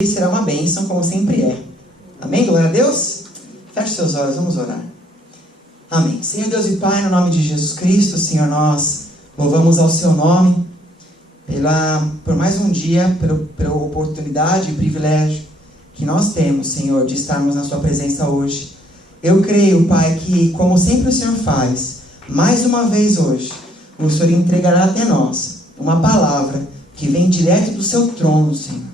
Será uma bênção, como sempre é. Amém? Glória a Deus? Feche seus olhos, vamos orar. Amém. Senhor Deus e Pai, no nome de Jesus Cristo, Senhor, nós louvamos ao Seu nome por mais um dia, pela oportunidade e privilégio que nós temos, Senhor, de estarmos na Sua presença hoje. Eu creio, Pai, que como sempre o Senhor faz, mais uma vez hoje, o Senhor entregará até nós uma palavra que vem direto do Seu trono, Senhor,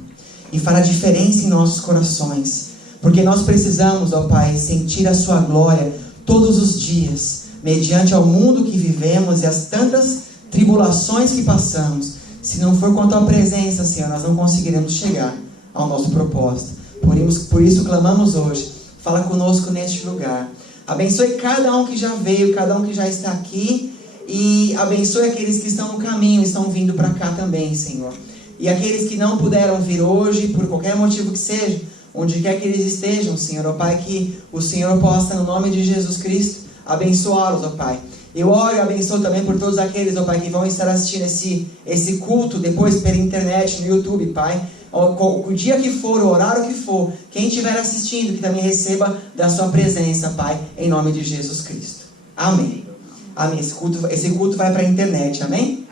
e fará diferença em nossos corações, porque nós precisamos, ó Pai, sentir a Sua glória todos os dias, mediante ao mundo que vivemos e as tantas tribulações que passamos. Se não for com a Tua presença, Senhor, nós não conseguiremos chegar ao nosso propósito. Por isso clamamos hoje, fala conosco neste lugar. Abençoe cada um que já veio, cada um que já está aqui, e abençoe aqueles que estão no caminho, estão vindo para cá também, Senhor. E aqueles que não puderam vir hoje, por qualquer motivo que seja, onde quer que eles estejam, Senhor, ó Pai, que o Senhor possa, no nome de Jesus Cristo, abençoá-los, ó Pai. Eu oro e abençoo também por todos aqueles, ó Pai, que vão estar assistindo esse culto depois pela internet, no YouTube, Pai. O dia que for, o horário que for, quem estiver assistindo, que também receba da Sua presença, Pai, em nome de Jesus Cristo. Amém. Amém. Esse culto vai para a internet, amém?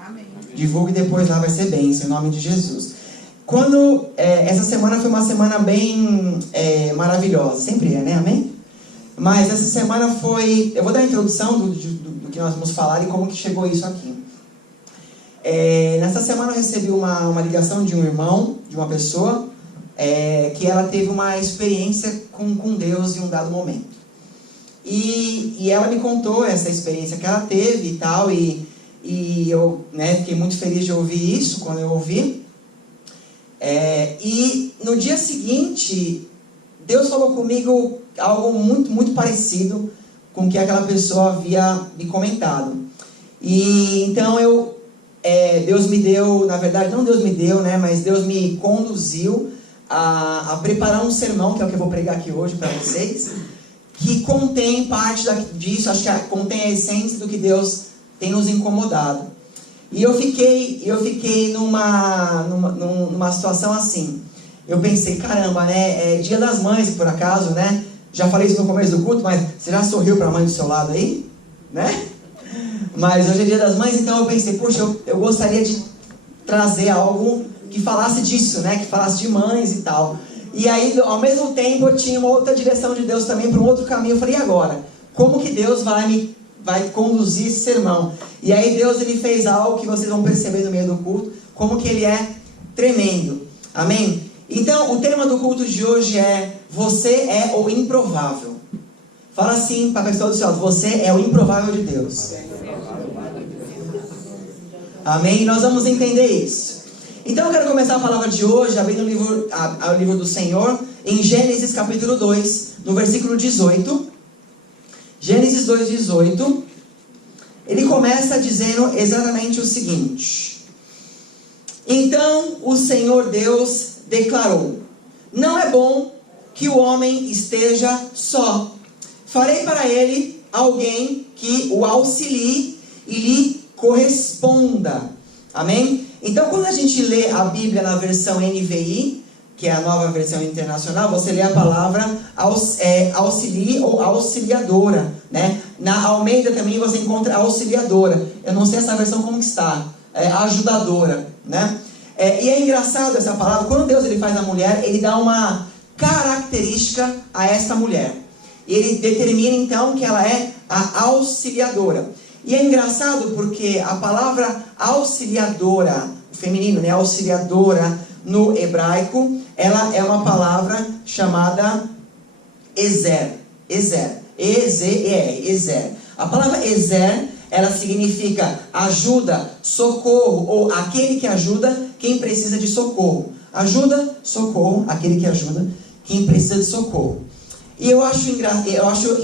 Divulgue depois lá, vai ser bênção, em nome de Jesus. Essa semana foi uma semana bem maravilhosa, sempre é, né? Amém? Mas essa semana foi... Eu vou dar a introdução do que nós vamos falar e como que chegou isso aqui. Nessa semana eu recebi uma ligação de um irmão, de uma pessoa, que ela teve uma experiência com Deus em um dado momento. E ela me contou essa experiência que ela teve e tal, e eu, fiquei muito feliz de ouvir isso, quando eu ouvi. E no dia seguinte, Deus falou comigo algo muito, muito parecido com o que aquela pessoa havia me comentado. E então Deus me deu, na verdade, não Deus me deu, mas Deus me conduziu a preparar um sermão, que é o que eu vou pregar aqui hoje para vocês, que contém parte disso, acho que contém a essência do que Deus tem nos incomodado. E eu fiquei numa situação assim. Eu pensei, caramba, é Dia das Mães, por acaso, né? Já falei isso no começo do culto, mas você já sorriu para a mãe do seu lado aí? Né? Mas hoje é Dia das Mães, então eu pensei, poxa, eu gostaria de trazer algo que falasse disso, né? Que falasse de mães e tal. E aí, ao mesmo tempo, eu tinha uma outra direção de Deus também, para um outro caminho. Eu falei, e agora? Como que Deus vai conduzir esse sermão? E aí Deus, ele fez algo que vocês vão perceber no meio do culto, como que ele é tremendo. Amém? Então, o tema do culto de hoje é: você é o improvável. Fala assim para a pessoa do seu lado: você é o improvável de Deus. Amém? E nós vamos entender isso. Então eu quero começar a palavra de hoje abrindo o livro do Senhor, em Gênesis capítulo 2, no versículo 18. Gênesis 2:18, ele começa dizendo exatamente o seguinte: então o Senhor Deus declarou: não é bom que o homem esteja só. Farei para ele alguém que o auxilie e lhe corresponda. Amém? Então, quando a gente lê a Bíblia na versão NVI, que é a nova versão internacional, você lê a palavra auxilie ou auxiliadora, né? Na Almeida também você encontra auxiliadora. Eu não sei essa versão como que está. Ajudadora, né? E é engraçado essa palavra. Quando Deus ele faz a mulher, ele dá uma característica a essa mulher. E ele determina então que ela é a auxiliadora. E é engraçado porque a palavra auxiliadora, feminino, né? Auxiliadora, no hebraico, ela é uma palavra chamada Ezer. Ezer. E-Z-E-R. Ezer. A palavra Ezer, ela significa ajuda, socorro, ou aquele que ajuda quem precisa de socorro. Ajuda, socorro, aquele que ajuda quem precisa de socorro. E eu acho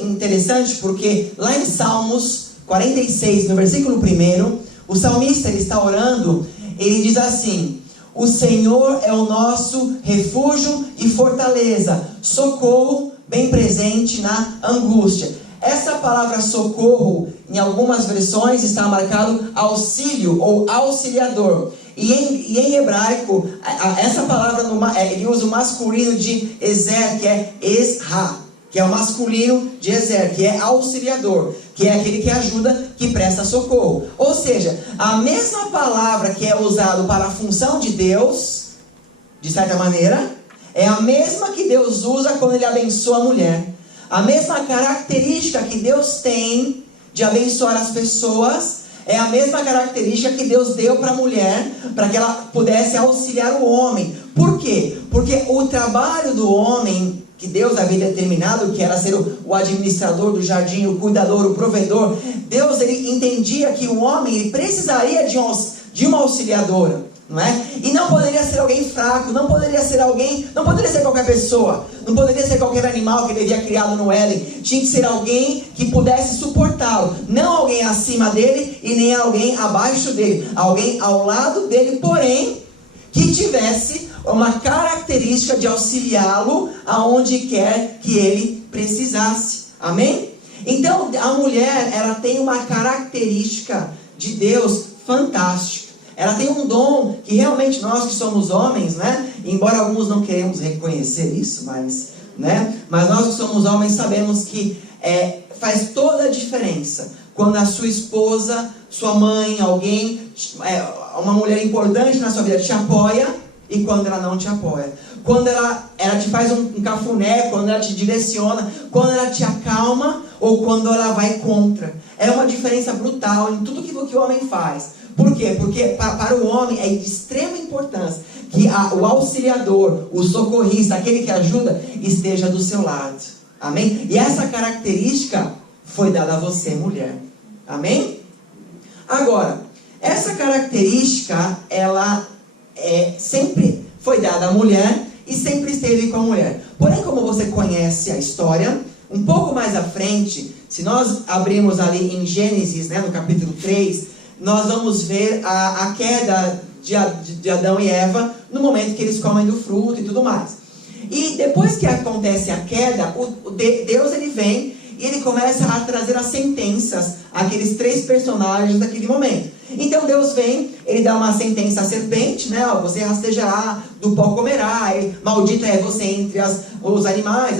interessante porque lá em Salmos 46, no versículo 1, o salmista ele está orando, ele diz assim: o Senhor é o nosso refúgio e fortaleza, socorro bem presente na angústia. Essa palavra socorro, em algumas versões, está marcado auxílio ou auxiliador. E em hebraico, essa palavra, ele usa o masculino de Ezer, que é Ezra, que é o masculino de Ezer, que é auxiliador, que é aquele que ajuda, que presta socorro. Ou seja, a mesma palavra que é usada para a função de Deus, de certa maneira, é a mesma que Deus usa quando Ele abençoa a mulher. A mesma característica que Deus tem de abençoar as pessoas é a mesma característica que Deus deu para a mulher, para que ela pudesse auxiliar o homem. Por quê? Porque o trabalho do homem, que Deus havia determinado, que era ser o administrador do jardim, o cuidador, o provedor, Deus ele entendia que o homem ele precisaria de uma auxiliadora, não é? E não poderia ser alguém fraco, não poderia ser qualquer pessoa, não poderia ser qualquer animal que ele havia criado no Éden. Tinha que ser alguém que pudesse suportá-lo, não alguém acima dele e nem alguém abaixo dele, alguém ao lado dele, porém que tivesse uma característica de auxiliá-lo aonde quer que ele precisasse. Amém? Então a mulher, ela tem uma característica de Deus fantástica. Ela tem um dom que realmente nós que somos homens, né? Embora alguns não queremos reconhecer isso, mas nós que somos homens sabemos que faz toda a diferença quando a sua esposa, sua mãe, alguém, uma mulher importante na sua vida te apoia e quando ela não te apoia. Quando ela te faz um cafuné, quando ela te direciona, quando ela te acalma ou quando ela vai contra. É uma diferença brutal em tudo aquilo que o homem faz. Por quê? Porque para o homem é de extrema importância que o auxiliador, o socorrista, aquele que ajuda, esteja do seu lado. Amém? E essa característica foi dada a você, mulher. Amém? Agora, essa característica, ela sempre foi dada à mulher e sempre esteve com a mulher. Porém, como você conhece a história, um pouco mais à frente, se nós abrirmos ali em Gênesis, no capítulo 3, nós vamos ver a queda de Adão e Eva no momento que eles comem do fruto e tudo mais. E depois que acontece a queda, Deus ele vem e ele começa a trazer as sentenças àqueles 3 personagens daquele momento. Então Deus vem, ele dá uma sentença à serpente, você rastejará, do pó comerá, maldita é você entre os animais,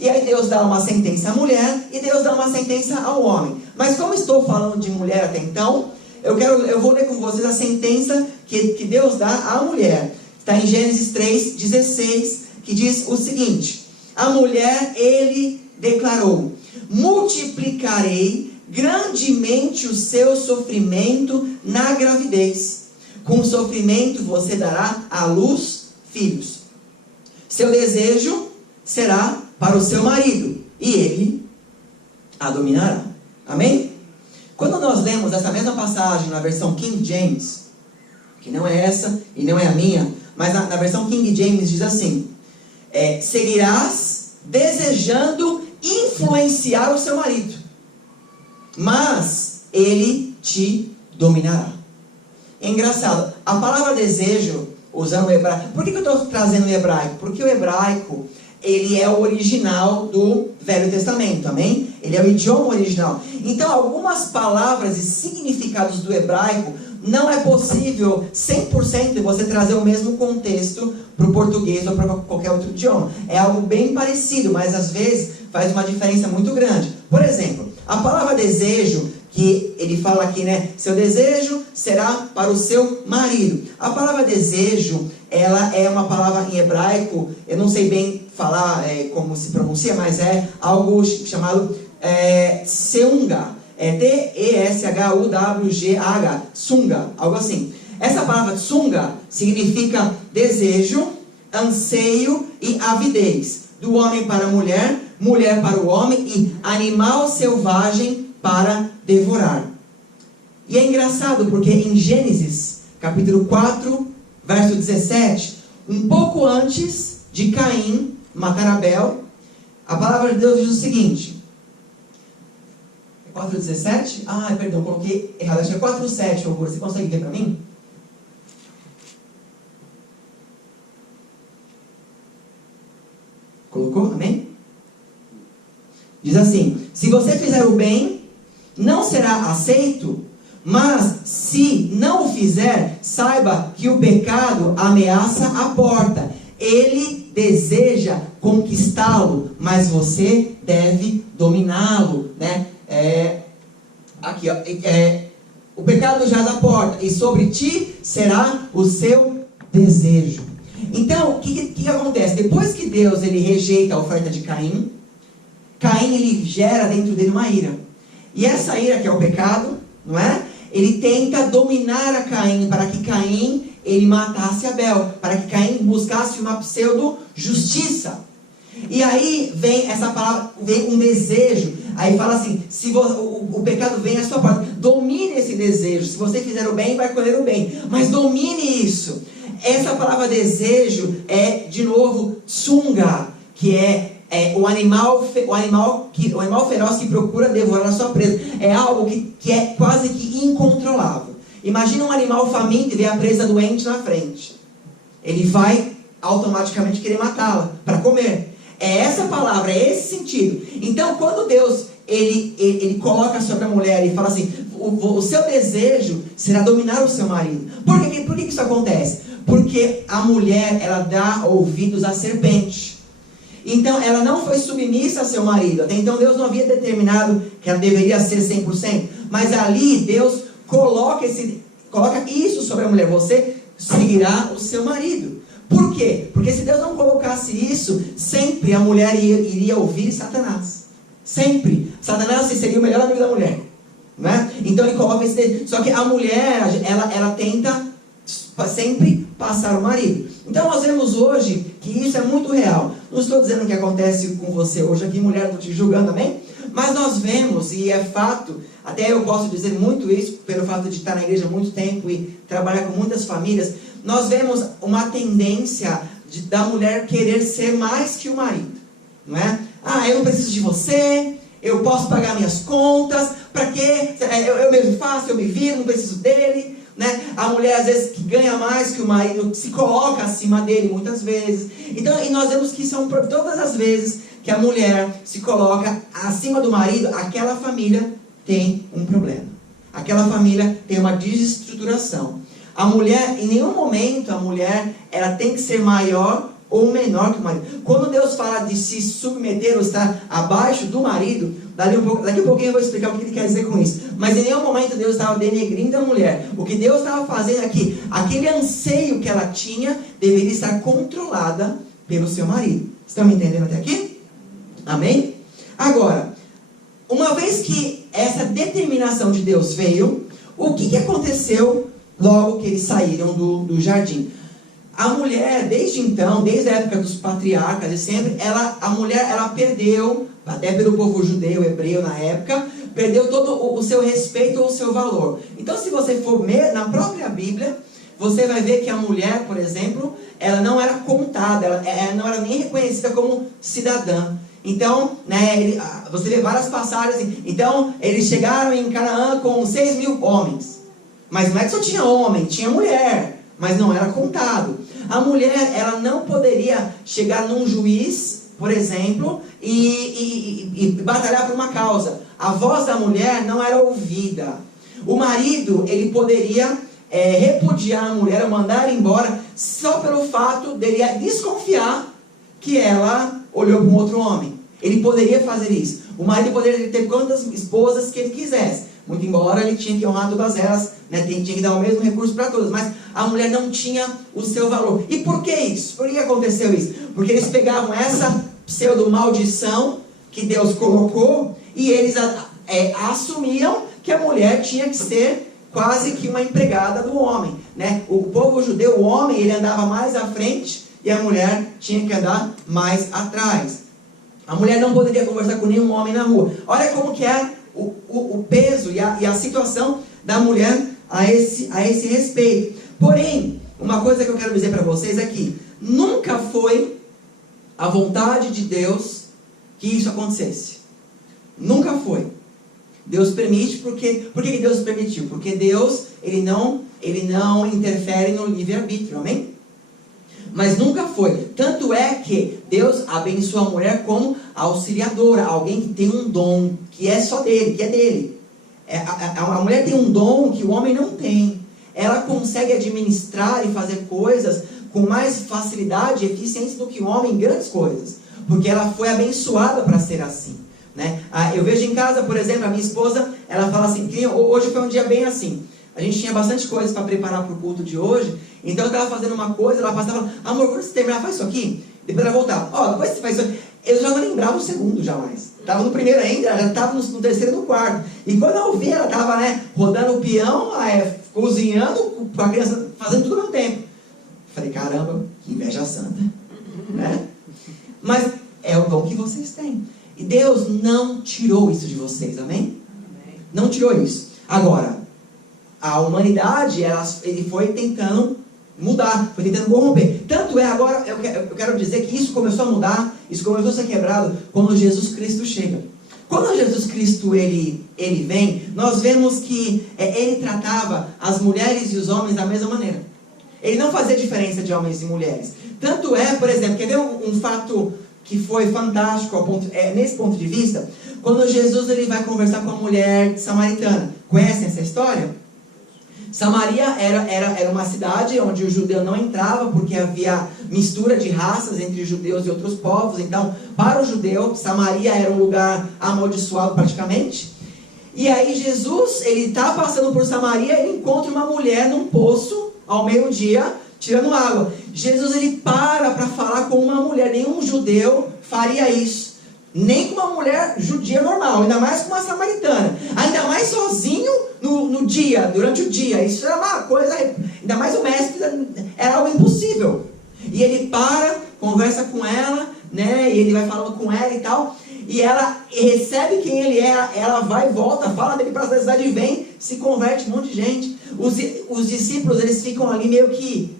E aí Deus dá uma sentença à mulher e Deus dá uma sentença ao homem. Mas como estou falando de mulher até então, eu vou ler com vocês a sentença que Deus dá à mulher. Está em Gênesis 3:16, que diz o seguinte: a mulher, ele declarou: multiplicarei grandemente o seu sofrimento na gravidez. Com sofrimento você dará à luz filhos. Seu desejo será para o seu marido, e ele a dominará. Amém? Quando nós lemos essa mesma passagem na versão King James, que não é essa e não é a minha, mas na versão King James diz assim: seguirás desejando influenciar o seu marido, mas ele te dominará. É engraçado, a palavra desejo, usando o hebraico, por que eu estou trazendo o hebraico? Porque o hebraico, ele é o original do Velho Testamento, amém? Ele é o idioma original. Então, algumas palavras e significados do hebraico, não é possível 100% você trazer o mesmo contexto para o português ou para qualquer outro idioma. É algo bem parecido, mas às vezes faz uma diferença muito grande. Por exemplo, a palavra desejo, que ele fala aqui, seu desejo será para o seu marido. A palavra desejo, ela é uma palavra em hebraico, eu não sei bem falar como se pronuncia, mas é algo chamado seunga. T-E-S-H-U-W-G-H, sunga, algo assim. Essa palavra sunga significa desejo, anseio e avidez. Do homem para a mulher, mulher para o homem e animal selvagem para devorar. E é engraçado porque em Gênesis, capítulo 4, verso 17, um pouco antes de Caim matar Abel, a palavra de Deus diz o seguinte: 4:17? Perdão, coloquei errado, acho que é 4:7, você consegue ver para mim? Colocou? Amém? Diz assim: se você fizer o bem, não será aceito, mas se não o fizer, saiba que o pecado ameaça a porta. Ele deseja conquistá-lo, mas você deve dominá-lo, né? Aqui, ó, o pecado jaz à porta, e sobre ti será o seu desejo. Então, o que acontece? Depois que Deus ele rejeita a oferta de Caim, Caim ele gera dentro dele uma ira. E essa ira, que é o pecado, não é? Ele tenta dominar a Caim, para que Caim ele matasse Abel, para que Caim buscasse uma pseudo-justiça. E aí vem essa palavra, vem um desejo. Aí fala assim, se o pecado vem à sua porta, domine esse desejo. Se você fizer o bem, vai colher o bem. Mas domine isso. Essa palavra desejo é, de novo, tsunga, que é o animal feroz que procura devorar a sua presa. É algo que é quase que incontrolável. Imagina um animal faminto e ver a presa doente na frente. Ele vai automaticamente querer matá-la para comer. É essa palavra, é esse sentido. Então, quando Deus ele coloca sobre a mulher e fala assim, o seu desejo será dominar o seu marido. Por que isso acontece? Porque a mulher, ela dá ouvidos à serpente. Então, ela não foi submissa a seu marido. Até então, Deus não havia determinado que ela deveria ser 100%. Mas ali, Deus coloca isso sobre a mulher. Você seguirá o seu marido. Por quê? Porque se Deus não colocasse isso, sempre a mulher iria ouvir Satanás. Sempre. Satanás seria o melhor amigo da mulher. Né? Então, ele coloca esse... Só que a mulher, ela tenta sempre passar o marido. Então nós vemos hoje que isso é muito real. Não estou dizendo que acontece com você hoje aqui, mulher, não estou te julgando, amém? Mas nós vemos, e é fato, até eu posso dizer muito isso, pelo fato de estar na igreja há muito tempo e trabalhar com muitas famílias, nós vemos uma tendência da mulher querer ser mais que o marido. Não é? Eu não preciso de você, eu posso pagar minhas contas, para quê? Eu mesmo faço, eu me viro, não preciso dele. Né? A mulher às vezes que ganha mais que o marido se coloca acima dele muitas vezes. Então, e nós vemos que são todas as vezes que a mulher se coloca acima do marido, aquela família tem um problema. Aquela família tem uma desestruturação. A mulher, em nenhum momento a mulher ela tem que ser maior ou menor que o marido. Quando Deus fala de se submeter ou estar abaixo do marido, daqui a pouquinho eu vou explicar o que ele quer dizer com isso. Mas em nenhum momento Deus estava denegrindo a mulher. O que Deus estava fazendo aqui, aquele anseio que ela tinha, deveria estar controlada pelo seu marido. Estão me entendendo até aqui? Amém? Agora, uma vez que essa determinação de Deus veio, o que aconteceu logo que eles saíram do jardim? A mulher, desde então, desde a época dos patriarcas e sempre, a mulher perdeu, até pelo povo judeu, hebreu na época, perdeu todo o seu respeito ou o seu valor. Então, se você for na própria Bíblia, você vai ver que a mulher, por exemplo, ela não era contada, ela não era nem reconhecida como cidadã. Então, né, você vê várias passagens. Então, eles chegaram em Canaã com 6.000 homens. Mas não é que só tinha homem, tinha mulher, mas não era contado. A mulher, ela não poderia chegar num juiz, por exemplo, e batalhar por uma causa. A voz da mulher não era ouvida. O marido, ele poderia repudiar a mulher ou mandar embora só pelo fato dele desconfiar que ela olhou para um outro homem. Ele poderia fazer isso. O marido poderia ter quantas esposas que ele quisesse. Muito embora ele tinha que honrar todas elas, né? Tinha que dar o mesmo recurso para todas. Mas a mulher não tinha o seu valor. E por que isso? Por que aconteceu isso? Porque eles pegavam essa pseudo-maldição que Deus colocou e eles assumiam que a mulher tinha que ser quase que uma empregada do homem, né? O povo judeu, o homem, ele andava mais à frente e a mulher tinha que andar mais atrás. A mulher não poderia conversar com nenhum homem na rua. Olha como que é o peso e a situação da mulher a esse respeito. Porém, uma coisa que eu quero dizer para vocês é que nunca foi a vontade de Deus que isso acontecesse. Nunca foi. Deus permite, por que Deus permitiu? Porque Deus, ele não interfere no livre-arbítrio, amém? Mas nunca foi. Tanto é que Deus abençoa a mulher como auxiliadora, alguém que tem um dom que é só dele, que é dele. A mulher tem um dom que o homem não tem. ela consegue administrar e fazer coisas com mais facilidade e eficiência do que o homem em grandes coisas, porque ela foi abençoada para ser assim, né? Eu vejo em casa, por exemplo, a minha esposa, ela fala assim, que hoje foi um dia bem assim, a gente tinha bastante coisas para preparar para o culto de hoje, então eu estava fazendo uma coisa, ela passava e falava, amor, quando você terminar, faz isso aqui, depois ela voltava, depois você faz isso aqui. Eu já não lembrava o segundo jamais. Estava no primeiro ainda, já estava no terceiro e no quarto. E quando eu vi, ela estava, né, rodando o peão, cozinhando, com a criança, fazendo tudo ao mesmo tempo. Falei, caramba, que inveja santa. Né? Mas é o dom que vocês têm. E Deus não tirou isso de vocês, amém? Não tirou isso. Agora, a humanidade, ele foi tentando mudar, foi tentando corromper. Tanto é, agora, eu quero dizer que isso começou a mudar, isso começou a ser quebrado quando Jesus Cristo chega. Quando Jesus Cristo ele vem, nós vemos que ele tratava as mulheres e os homens da mesma maneira. Ele não fazia diferença de homens e mulheres. Tanto é, por exemplo, quer ver um fato que foi fantástico nesse ponto de vista? Quando Jesus ele vai conversar com a mulher samaritana. Conhecem essa história? Samaria era uma cidade onde o judeu não entrava, porque havia mistura de raças entre judeus e outros povos. Então, para o judeu, Samaria era um lugar amaldiçoado praticamente. E aí Jesus, ele está passando por Samaria, ele encontra uma mulher num poço, ao meio-dia, tirando água. Jesus, ele para falar com uma mulher. Nenhum judeu faria isso. Nem com uma mulher judia normal, ainda mais com uma samaritana. Ainda mais sozinho no dia, durante o dia. Isso era uma coisa, ainda mais o mestre, era algo impossível. E ele conversa com ela, né? E ele vai falando com ela e tal. E ela recebe quem ele é, ela vai e volta, fala dele para a cidade e vem, se converte um monte de gente. Os discípulos, eles ficam ali meio que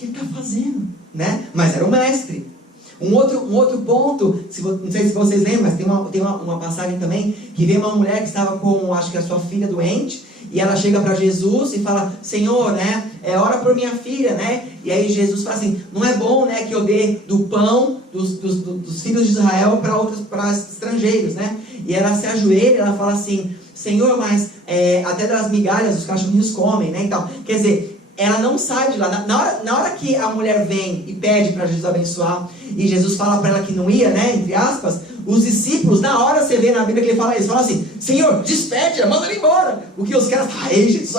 ele está fazendo, né? Mas era o mestre. Um outro ponto, não sei se vocês lembram, mas tem uma passagem também, que vem uma mulher que estava com, acho que a sua filha doente, e ela chega para Jesus e fala, Senhor, né, ora por minha filha, né? E aí Jesus fala assim, não é bom, né, que eu dê do pão dos filhos de Israel para estrangeiros, né? E ela se ajoelha e ela fala assim, Senhor, mas até das migalhas os cachorrinhos comem, né? Então, quer dizer, ela não sai de lá. Na hora que a mulher vem e pede para Jesus abençoar, e Jesus fala para ela que não ia, né, entre aspas, os discípulos, na hora você vê na Bíblia que eles falam assim, Senhor, despede-a, manda ela embora. O que os caras falam, Jesus,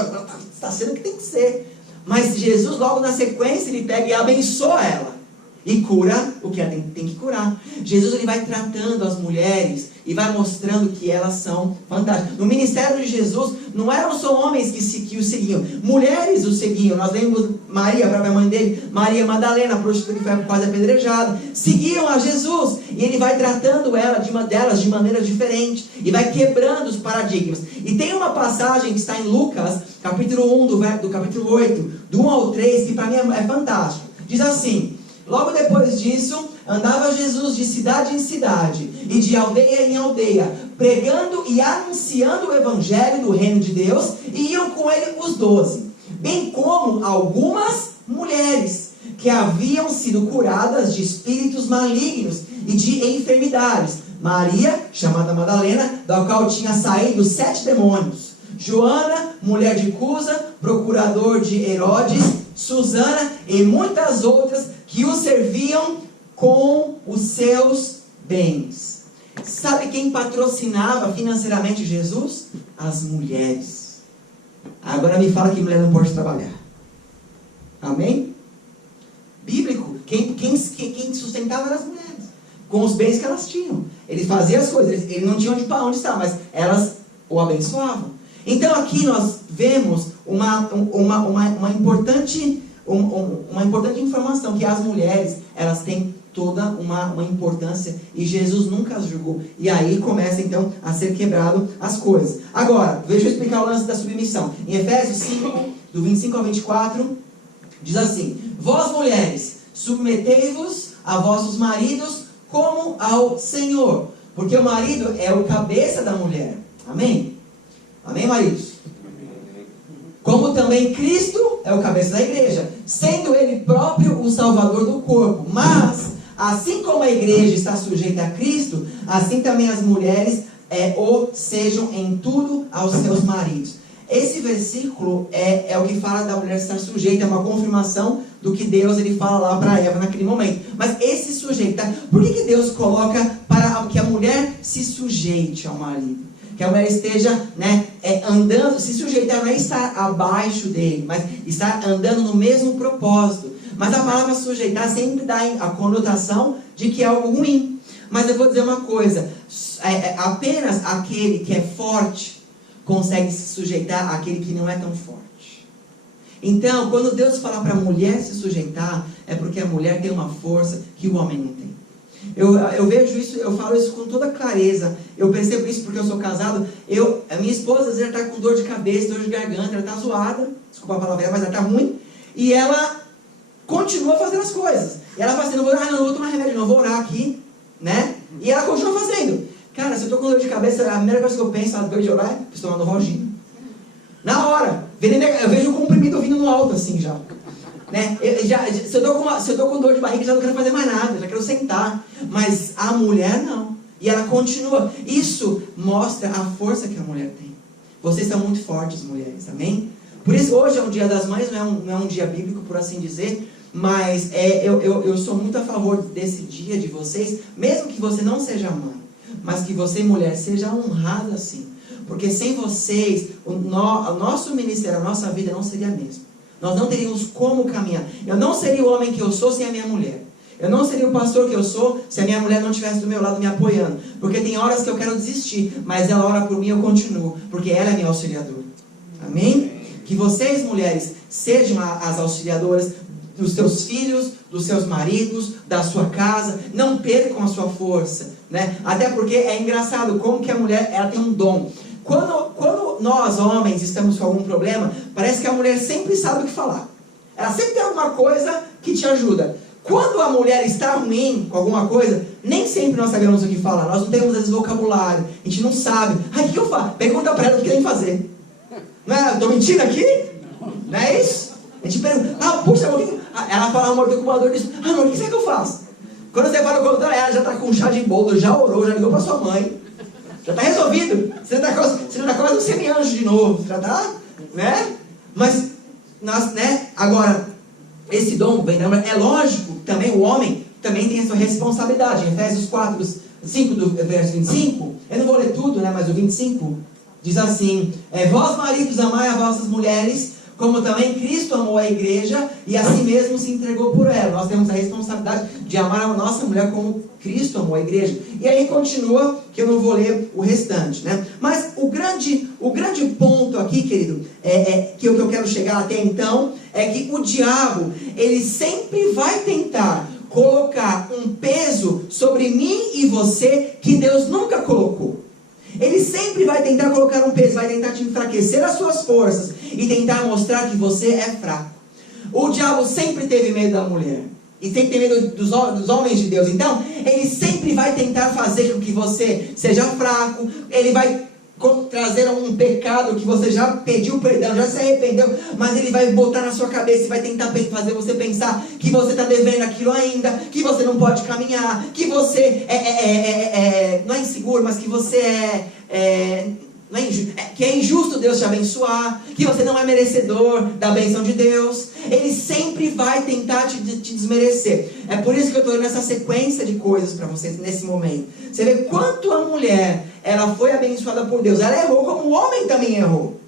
está sendo o que tem que ser. Mas Jesus, logo na sequência, ele pega e abençoa ela. E cura o que ela tem que curar. Jesus, ele vai tratando as mulheres e vai mostrando que elas são fantásticas. No ministério de Jesus, não eram só homens que o seguiam, mulheres o seguiam. Nós lemos Maria, a própria mãe dele, Maria Madalena, a prostituta que foi quase apedrejada, seguiam a Jesus. E ele vai tratando delas de maneira diferente e vai quebrando os paradigmas. E tem uma passagem que está em Lucas, capítulo 1, do capítulo 8, do 1 ao 3, que para mim é fantástico. Diz assim, logo depois disso, andava Jesus de cidade em cidade e de aldeia em aldeia, pregando e anunciando o evangelho do reino de Deus, e iam com ele os 12, bem como algumas mulheres que haviam sido curadas de espíritos malignos e de enfermidades. Maria, chamada Madalena, da qual tinha saído 7 demônios. Joana, mulher de Cusa, procurador de Herodes, Susana e muitas outras que o serviam com os seus bens. Sabe quem patrocinava financeiramente Jesus? As mulheres. Agora me fala que mulher não pode trabalhar. Amém? Bíblico. Quem sustentava eram as mulheres. Com os bens que elas tinham. Ele fazia as coisas. Ele não tinha onde estar, mas elas o abençoavam. Então aqui nós vemos uma importante informação, que as mulheres, elas têm toda uma importância, e Jesus nunca as julgou. E aí começa então a ser quebrado as coisas. Agora, deixa eu explicar o lance da submissão. Em Efésios 5, do 25 ao 24, diz assim, vós mulheres, submetei-vos a vossos maridos como ao Senhor, porque o marido é o cabeça da mulher. Amém? Amém, maridos? Como também Cristo é o cabeça da igreja, sendo ele próprio o salvador do corpo. Mas, assim como a igreja está sujeita a Cristo, assim também as mulheres o sejam em tudo aos seus maridos. esse versículo é o que fala da mulher estar sujeita, é uma confirmação do que Deus ele fala lá para Eva naquele momento. Mas esse sujeitar, por que Deus coloca para que a mulher se sujeite ao marido? Que a mulher esteja, andando, se sujeitar não é estar abaixo dele, mas estar andando no mesmo propósito. Mas a palavra sujeitar sempre dá a conotação de que é algo ruim. Mas eu vou dizer uma coisa, apenas aquele que é forte consegue se sujeitar àquele que não é tão forte. Então, quando Deus fala para a mulher se sujeitar, é porque a mulher tem uma força que o homem não tem. Eu vejo isso, eu falo isso com toda clareza. Eu percebo isso porque eu sou casado. A minha esposa às vezes está com dor de cabeça, dor de garganta, ela está zoada, desculpa a palavra, mas ela está ruim. E ela continua fazendo as coisas. E ela fala assim, não vou tomar remédio, não vou orar aqui, E ela continua fazendo. Cara, se eu estou com dor de cabeça, a primeira coisa que eu penso, depois de orar, estou tomando Roginho. Na hora, eu vejo o comprimido vindo no alto assim já. Se eu estou com dor de barriga, já não quero fazer mais nada, já quero sentar. Mas a mulher não. E ela continua. Isso mostra a força que a mulher tem. Vocês são muito fortes, mulheres, amém? Por isso hoje é um dia das mães, não é um dia bíblico, por assim dizer. Mas eu sou muito a favor desse dia de vocês, mesmo que você não seja mãe, mas que você, mulher, seja honrada assim. Porque sem vocês, o nosso ministério, a nossa vida não seria a mesma. Nós não teríamos como caminhar. Eu não seria o homem que eu sou sem a minha mulher. Eu não seria o pastor que eu sou se a minha mulher não estivesse do meu lado me apoiando. Porque tem horas que eu quero desistir, mas ela ora por mim e eu continuo. Porque ela é minha auxiliadora. Amém? Que vocês, mulheres, sejam as auxiliadoras dos seus filhos, dos seus maridos, da sua casa. Não percam a sua força, Até porque é engraçado como que a mulher ela tem um dom. Quando nós, homens, estamos com algum problema, parece que a mulher sempre sabe o que falar. Ela sempre tem alguma coisa que te ajuda. Quando a mulher está ruim com alguma coisa, nem sempre nós sabemos o que falar. Nós não temos, às vezes, vocabulário. A gente não sabe. O que eu faço? Pergunta para ela o que tem que fazer. Estou mentindo aqui? Não é isso? A gente pergunta, puxa, ela fala, amor, estou com uma dor disso. Amor, o que você quer que eu faça? Quando você fala com ela já está com chá de boldo, já orou, já ligou para sua mãe. Já está resolvido. Você já está quase um semi-anjo de novo. Já está, Mas, agora, esse dom vem da mulher. É lógico, também o homem também tem a sua responsabilidade. Em Efésios 4, 5 do verso 25, eu não vou ler tudo, mas o 25 diz assim, vós maridos amai as vossas mulheres, como também Cristo amou a igreja e a si mesmo se entregou por ela. Nós temos a responsabilidade de amar a nossa mulher como Cristo amou a igreja. E aí continua, que eu não vou ler o restante, Mas o grande ponto aqui, querido, que eu quero chegar até então, é que o diabo, ele sempre vai tentar colocar um peso sobre mim e você que Deus nunca colocou. Ele sempre vai tentar colocar um peso, vai tentar te enfraquecer as suas forças e tentar mostrar que você é fraco. O diabo sempre teve medo da mulher e sempre tem medo dos homens de Deus. Então, ele sempre vai tentar fazer com que você seja fraco. Ele vai trazer um pecado que você já pediu perdão, já se arrependeu, mas ele vai botar na sua cabeça e vai tentar fazer você pensar que você está devendo aquilo ainda, que você não pode caminhar, que você não é inseguro, mas que você que é injusto Deus te abençoar, que você não é merecedor da bênção de Deus. Ele sempre vai tentar te desmerecer. É por isso que eu estou nessa sequência de coisas para vocês nesse momento. Você vê quanto a mulher ela foi abençoada por Deus. Ela errou como o homem também errou.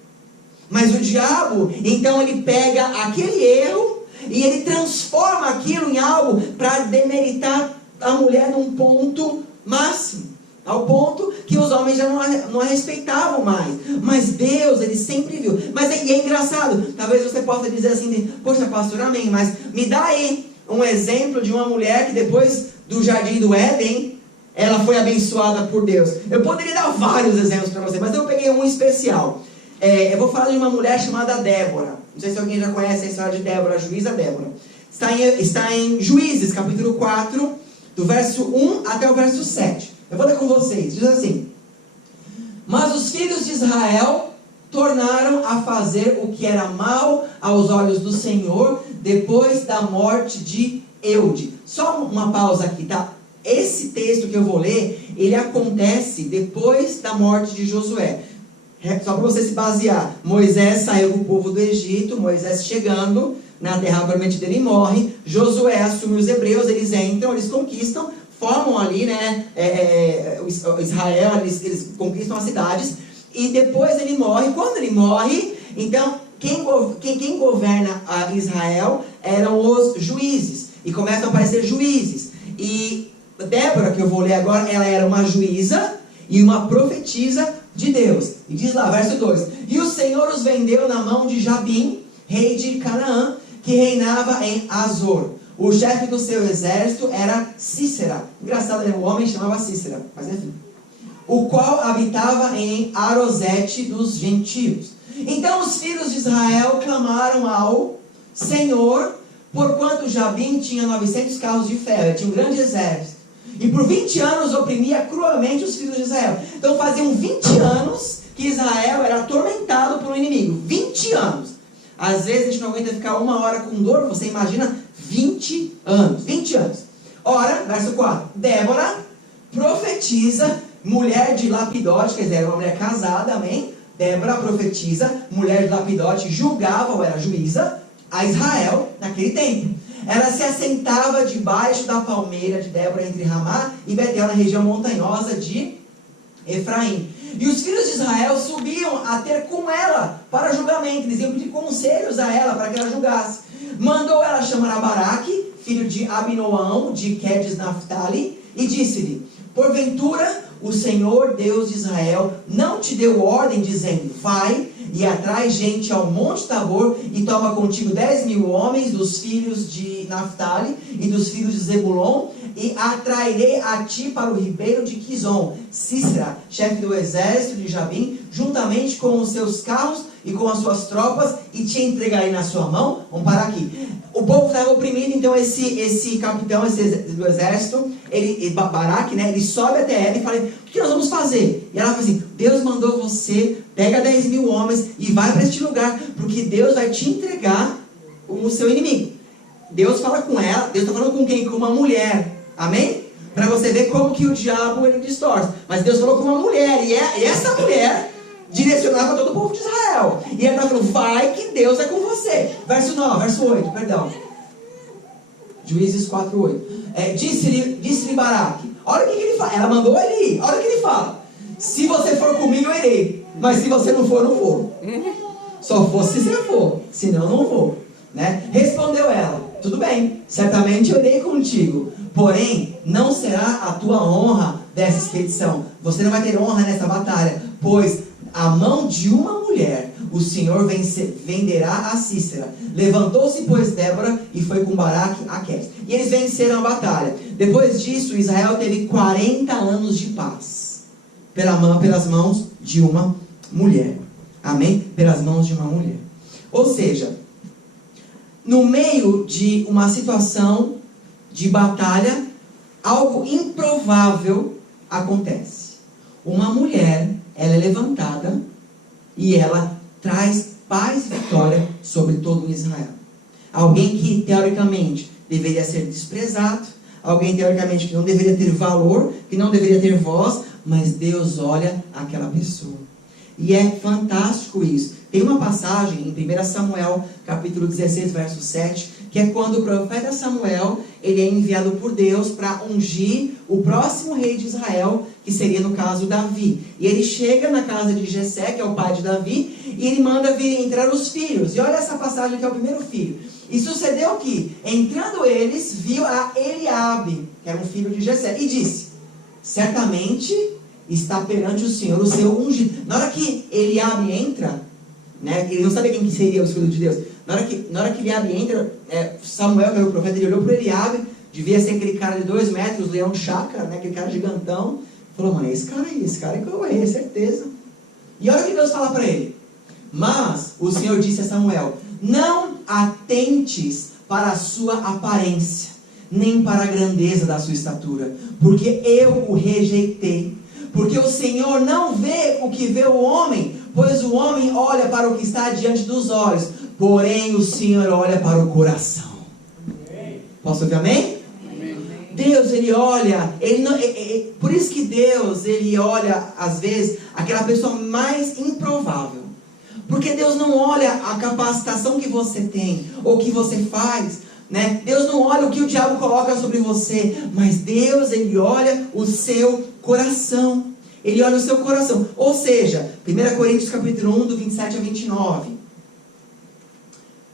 Mas o diabo, então ele pega aquele erro e ele transforma aquilo em algo para demeritar a mulher num ponto máximo. Ao ponto que os homens já não a respeitavam mais. Mas Deus, ele sempre viu. Mas é engraçado. Talvez você possa dizer assim, poxa pastor, amém, mas me dá aí um exemplo de uma mulher que depois do jardim do Éden, ela foi abençoada por Deus. Eu poderia dar vários exemplos para você, mas eu peguei um especial. Eu vou falar de uma mulher chamada Débora. Não sei se alguém já conhece a história de Débora, a juíza Débora. Está em Juízes, capítulo 4, do verso 1 até o verso 7. Eu vou ler com vocês, diz assim: mas os filhos de Israel tornaram a fazer o que era mal aos olhos do Senhor, depois da morte de Eude. Só uma pausa aqui, tá? Esse texto que eu vou ler, ele acontece depois da morte de Josué. Só para você se basear, Moisés saiu com o povo do Egito, Moisés chegando na terra prometida, ele morre, Josué assume os hebreus, eles entram, eles conquistam, formam ali, né, Israel, eles conquistam as cidades, e depois ele morre. Quando ele morre, então, quem governa Israel eram os juízes, e começam a aparecer juízes, e Débora, que eu vou ler agora, ela era uma juíza e uma profetisa de Deus. E diz lá, verso 2: E o Senhor os vendeu na mão de Jabim, rei de Canaã, que reinava em Azor. O chefe do seu exército era Cícera. Engraçado, o homem chamava Cícera, mas enfim. O qual habitava em Arosete dos gentios. Então os filhos de Israel clamaram ao Senhor, porquanto Jabim tinha 900 carros de ferro, tinha um grande exército. E por 20 anos oprimia cruelmente os filhos de Israel. Então faziam 20 anos que Israel era atormentado por um inimigo. 20 anos. Às vezes a gente não aguenta ficar 1 hora com dor. Você imagina 20 anos. 20 anos. Ora, verso 4. Débora, profetiza, mulher de Lapidote, quer dizer, era uma mulher casada, amém? Débora, profetiza, mulher de Lapidote, julgava, ou era juíza, a Israel naquele tempo. Ela se assentava debaixo da palmeira de Débora entre Ramá e Betel, na região montanhosa de Efraim. E os filhos de Israel subiam a ter com ela para julgamento. Eles iam pedir conselhos a ela para que ela julgasse. Mandou ela chamar a Baraque, filho de Abinoão, de Quedes Naftali, e disse-lhe: Porventura o Senhor Deus de Israel não te deu ordem, dizendo: Vai e atrai gente ao monte Tabor, e toma contigo 10.000 homens dos filhos de Naftali e dos filhos de Zebulon, e atrairei a ti para o ribeiro de Quizon. Cícera, chefe do exército de Jabim, juntamente com os seus carros e com as suas tropas, e te entregarei na sua mão. Vamos parar aqui. O povo estava oprimido, então esse capitão do exército, Baraque, né, ele sobe até ela e fala: o que nós vamos fazer? E ela fala assim: Deus mandou você, pega 10.000 homens e vai para este lugar, porque Deus vai te entregar o seu inimigo. Deus fala com ela. Deus está falando com quem? Com uma mulher, amém? Para você ver como que o diabo ele distorce. Mas Deus falou com uma mulher, e essa mulher direcionava todo o povo de Israel. E ela está falando: vai que Deus é com você. Verso 9, verso 8, perdão. Juízes 4, 8. Disse-lhe Baraque: olha o que ele fala. Ela mandou ele ir. Olha o que ele fala: se você for comigo, eu irei. Mas se você não for, eu não vou. Só fosse se você for. Senão, não vou. Né? Respondeu ela: tudo bem, certamente eu irei contigo. Porém, não será a tua honra dessa expedição. Você não vai ter honra nessa batalha. Pois a mão de uma mulher o Senhor venderá a Cícera. Levantou-se, pois, Débora e foi com Baraque a Quedes. E eles venceram a batalha. Depois disso, Israel teve 40 anos de paz. Pelas mãos de uma mulher. Amém? Pelas mãos de uma mulher. Ou seja, no meio de uma situação de batalha, algo improvável acontece. Uma mulher, ela é levantada e ela traz paz e vitória sobre todo Israel. Alguém que teoricamente deveria ser desprezado, alguém teoricamente que não deveria ter valor, que não deveria ter voz, mas Deus olha aquela pessoa. E é fantástico isso. Tem uma passagem em 1 Samuel, capítulo 16, verso 7, que é quando o profeta Samuel, ele é enviado por Deus para ungir o próximo rei de Israel, que seria no caso Davi. E ele chega na casa de Jessé, que é o pai de Davi, e ele manda vir entrar os filhos. E olha essa passagem que é o primeiro filho. E sucedeu que, entrando eles, viu a Eliabe, que era um filho de Jessé, e disse: certamente está perante o Senhor o seu ungido. Na hora que Eliabe entra, né, ele não sabia quem que seria o Filho de Deus. Na hora que Eliabe entra, Samuel, que era o profeta, ele olhou para Eliabe, devia ser aquele cara de 2 metros, leão de chácara, né, aquele cara gigantão. Falou: mano, esse cara é que eu errei, certeza. E olha o que Deus fala para ele: mas o Senhor disse a Samuel: não atentes para a sua aparência, nem para a grandeza da sua estatura, porque eu o rejeitei. Porque o Senhor não vê o que vê o homem, pois o homem olha para o que está diante dos olhos, porém o Senhor olha para o coração. Posso ouvir amém? Deus, Ele olha, Ele não, por isso que Deus, Ele olha, às vezes, aquela pessoa mais improvável. Porque Deus não olha a capacitação que você tem, ou que você faz, né? Deus não olha o que o diabo coloca sobre você, mas Deus, Ele olha o seu coração. Ele olha o seu coração. Ou seja, 1 Coríntios capítulo 1, do 27 a 29.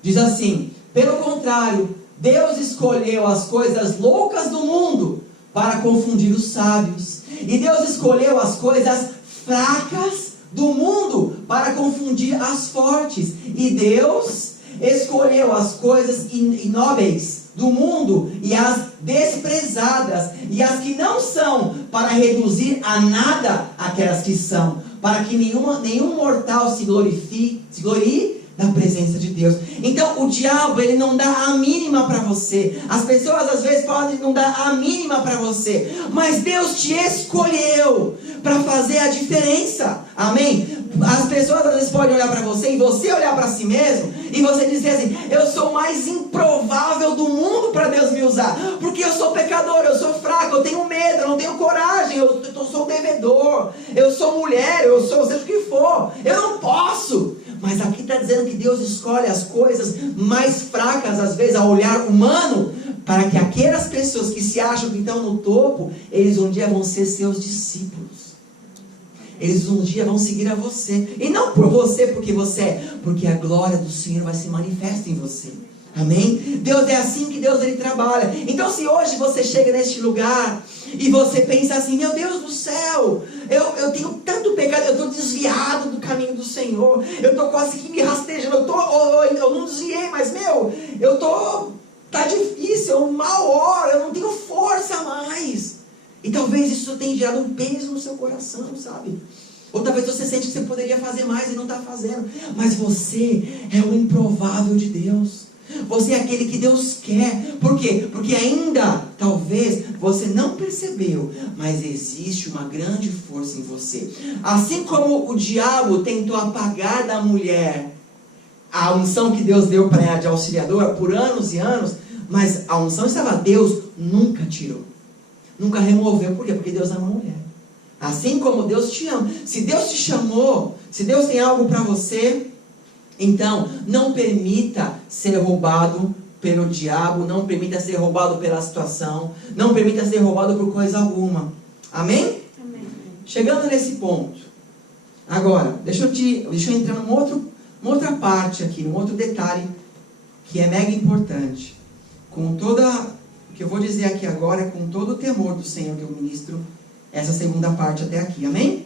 Diz assim: pelo contrário, Deus escolheu as coisas loucas do mundo para confundir os sábios. E Deus escolheu as coisas fracas do mundo para confundir as fortes. E Deus escolheu as coisas inóbeis do mundo e as desprezadas e as que não são, para reduzir a nada aquelas que são, para que nenhum mortal se glorie na presença de Deus. Então o diabo, ele não dá a mínima para você. As pessoas às vezes podem não dar a mínima para você, mas Deus te escolheu para fazer a diferença. Amém? As pessoas às vezes podem olhar para você e você olhar para si mesmo e você dizer assim: eu sou o mais improvável do mundo para Deus me usar, porque eu sou pecador, eu sou fraco, eu tenho medo, eu não tenho coragem, eu sou devedor, eu sou mulher, eu sou seja o que for, eu não posso. Mas aqui está dizendo que Deus escolhe as coisas mais fracas, às vezes, ao olhar humano, para que aquelas pessoas que se acham que estão no topo, eles um dia vão ser seus discípulos. Eles um dia vão seguir a você. E não por você, porque você é, porque a glória do Senhor vai se manifestar em você. Amém? Deus é assim que Deus, Ele trabalha. Então se hoje você chega neste lugar e você pensa assim: meu Deus do céu, eu tenho tanto pecado, eu estou desviado do caminho do Senhor, eu estou quase que me rastejando, eu não desviei, mas tá difícil, eu mal oro, eu não tenho força mais. E talvez isso tenha gerado um peso no seu coração, sabe? Ou talvez você sente que você poderia fazer mais e não está fazendo. Mas você é o improvável de Deus. Você é aquele que Deus quer. Por quê? Porque ainda, talvez, você não percebeu, mas existe uma grande força em você. Assim como o diabo tentou apagar da mulher a unção que Deus deu para ela de auxiliadora por anos e anos, mas a unção estava, Deus nunca tirou. Nunca removeu. Por quê? Porque Deus ama a mulher. Assim como Deus te ama. Se Deus te chamou, se Deus tem algo para você, então não permita ser roubado pelo diabo, não permita ser roubado pela situação, não permita ser roubado por coisa alguma. Amém? Amém. Chegando nesse ponto, agora, deixa eu entrar numa outra parte aqui, num outro detalhe que é mega importante. Com toda... O que eu vou dizer aqui agora é com todo o temor do Senhor que eu ministro essa segunda parte até aqui, amém?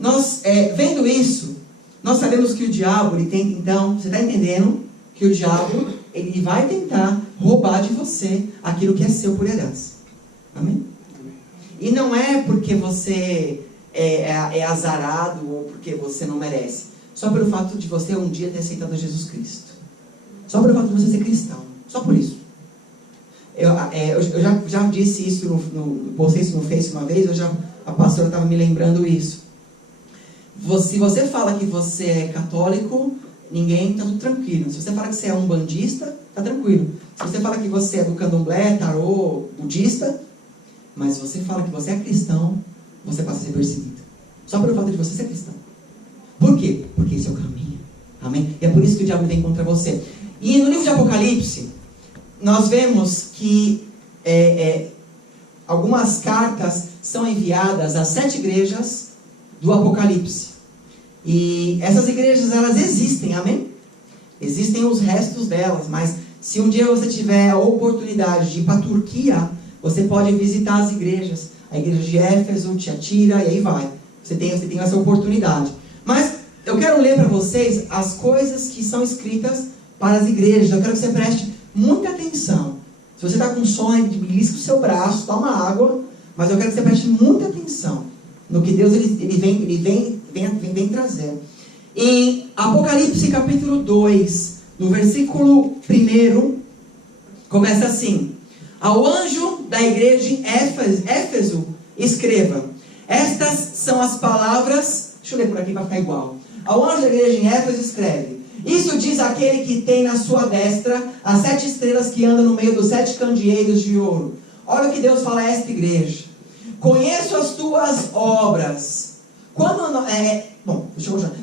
Nós, vendo isso, nós sabemos que o diabo, ele tem, então, você está entendendo que o diabo, ele vai tentar roubar de você aquilo que é seu por herança, amém? E não é porque você é azarado ou porque você não merece, só pelo fato de você um dia ter aceitado Jesus Cristo, só pelo fato de você ser cristão, só por isso. Eu já disse isso, postei isso no Face uma vez, a pastora estava me lembrando isso. Se você fala que você é católico, ninguém, está tudo tranquilo. Se você fala que você é um bandista, está tranquilo. Se você fala que você é do candomblé, tarô, budista, mas se você fala que você é cristão, você passa a ser perseguido. Só pelo fato de você ser cristão. Por quê? Porque esse é o caminho. Amém? E é por isso que o diabo vem contra você. E no livro de Apocalipse, nós vemos que algumas cartas são enviadas às 7 igrejas do Apocalipse. E essas igrejas, elas existem, amém? Existem os restos delas, mas se um dia você tiver a oportunidade de ir para a Turquia, você pode visitar as igrejas. A igreja de Éfeso, Tiatira, e aí vai. Você tem essa oportunidade. Mas eu quero ler para vocês as coisas que são escritas para as igrejas. Eu quero que você preste muita atenção. Se você está com sono, belisca o seu braço, toma água, mas eu quero que você preste muita atenção no que Deus ele vem trazer. Em Apocalipse capítulo 2, no versículo 1, começa assim: ao anjo da igreja em Éfeso, escreva: estas são as palavras, deixa eu ler por aqui para ficar igual. Ao anjo da igreja em Éfeso, escreve: isso diz aquele que tem na sua destra as 7 estrelas que andam no meio dos 7 candeeiros de ouro. Olha o que Deus fala a esta igreja. Conheço as tuas obras.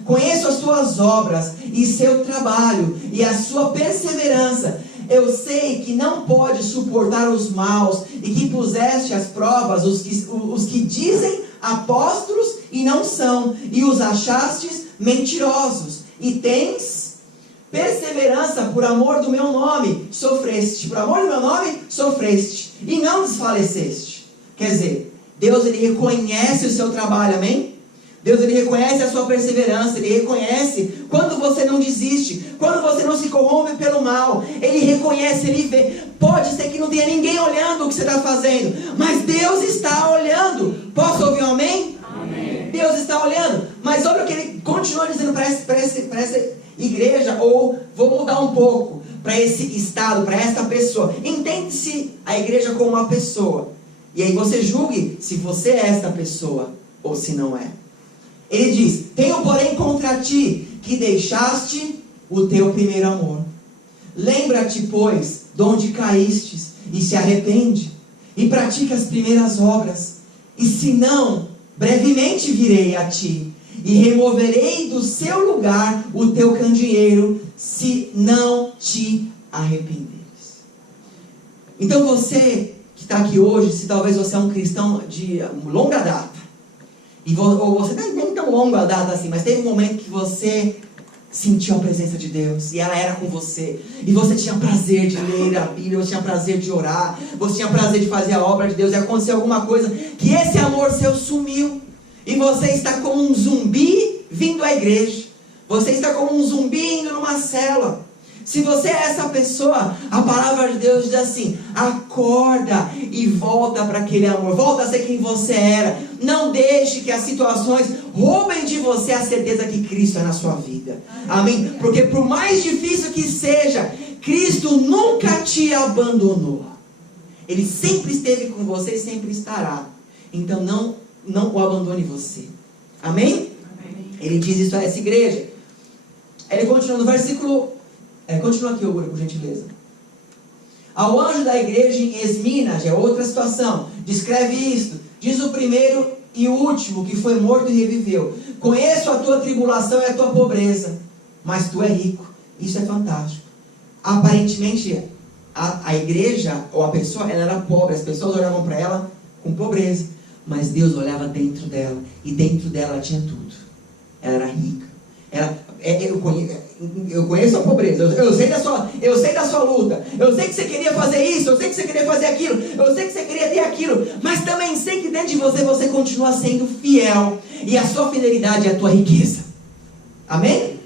Conheço as tuas obras e seu trabalho e a sua perseverança. Eu sei que não pode suportar os maus e que puseste às provas os que dizem apóstolos e não são, e os achastes mentirosos. E tens perseverança por amor do meu nome, sofreste. Por amor do meu nome, sofreste. E não desfaleceste. Quer dizer, Deus ele reconhece o seu trabalho, amém? Deus ele reconhece a sua perseverança, ele reconhece quando você não desiste, quando você não se corrompe pelo mal, ele reconhece, ele vê. Pode ser que não tenha ninguém olhando o que você está fazendo, mas Deus está olhando. Posso ouvir um amém? Amém. Deus está olhando, mas olha o que ele continua dizendo para essa igreja, ou vou mudar um pouco, para esse estado, para esta pessoa. Entende-se a igreja como uma pessoa, e aí você julgue se você é esta pessoa, ou se não é. Ele diz: tenho porém contra ti que deixaste o teu primeiro amor. Lembra-te, pois, de onde caístes, e se arrepende, e pratica as primeiras obras. E se não, brevemente virei a ti, e removerei do seu lugar o teu candeeiro, se não te arrependeres. Então você que está aqui hoje, se talvez você é um cristão de longa data, ou você nem tão longa data assim, mas teve um momento que você sentiu a presença de Deus, e ela era com você, e você tinha prazer de ler a Bíblia, você tinha prazer de orar, você tinha prazer de fazer a obra de Deus, e aconteceu alguma coisa, que esse amor seu sumiu, e você está como um zumbi vindo à igreja, você está como um zumbi indo numa cela. Se você é essa pessoa, a palavra de Deus diz assim: acorda e volta para aquele amor, volta a ser quem você era. Não deixe que as situações roubem de você a certeza que Cristo é na sua vida. Amém? Porque por mais difícil que seja, Cristo nunca te abandonou. Ele sempre esteve com você e sempre estará. Então não o abandone você. Amém? Ele diz isso a essa igreja. Ele continua no versículo... continua aqui, Ogura, por gentileza. Ao anjo da igreja em Esmina, já é outra situação, descreve isto. Diz o primeiro e o último, que foi morto e reviveu: conheço a tua tribulação e a tua pobreza, mas tu é rico. Isso é fantástico. Aparentemente, a igreja, ou a pessoa, ela era pobre. As pessoas olhavam para ela com pobreza, mas Deus olhava dentro dela, e dentro dela ela tinha tudo. Ela era rica. Eu conheço a pobreza, eu sei da sua luta, eu sei que você queria fazer isso, eu sei que você queria fazer aquilo, eu sei que você queria ter aquilo, mas também sei que dentro de você continua sendo fiel, e a sua fidelidade é a tua riqueza. Amém?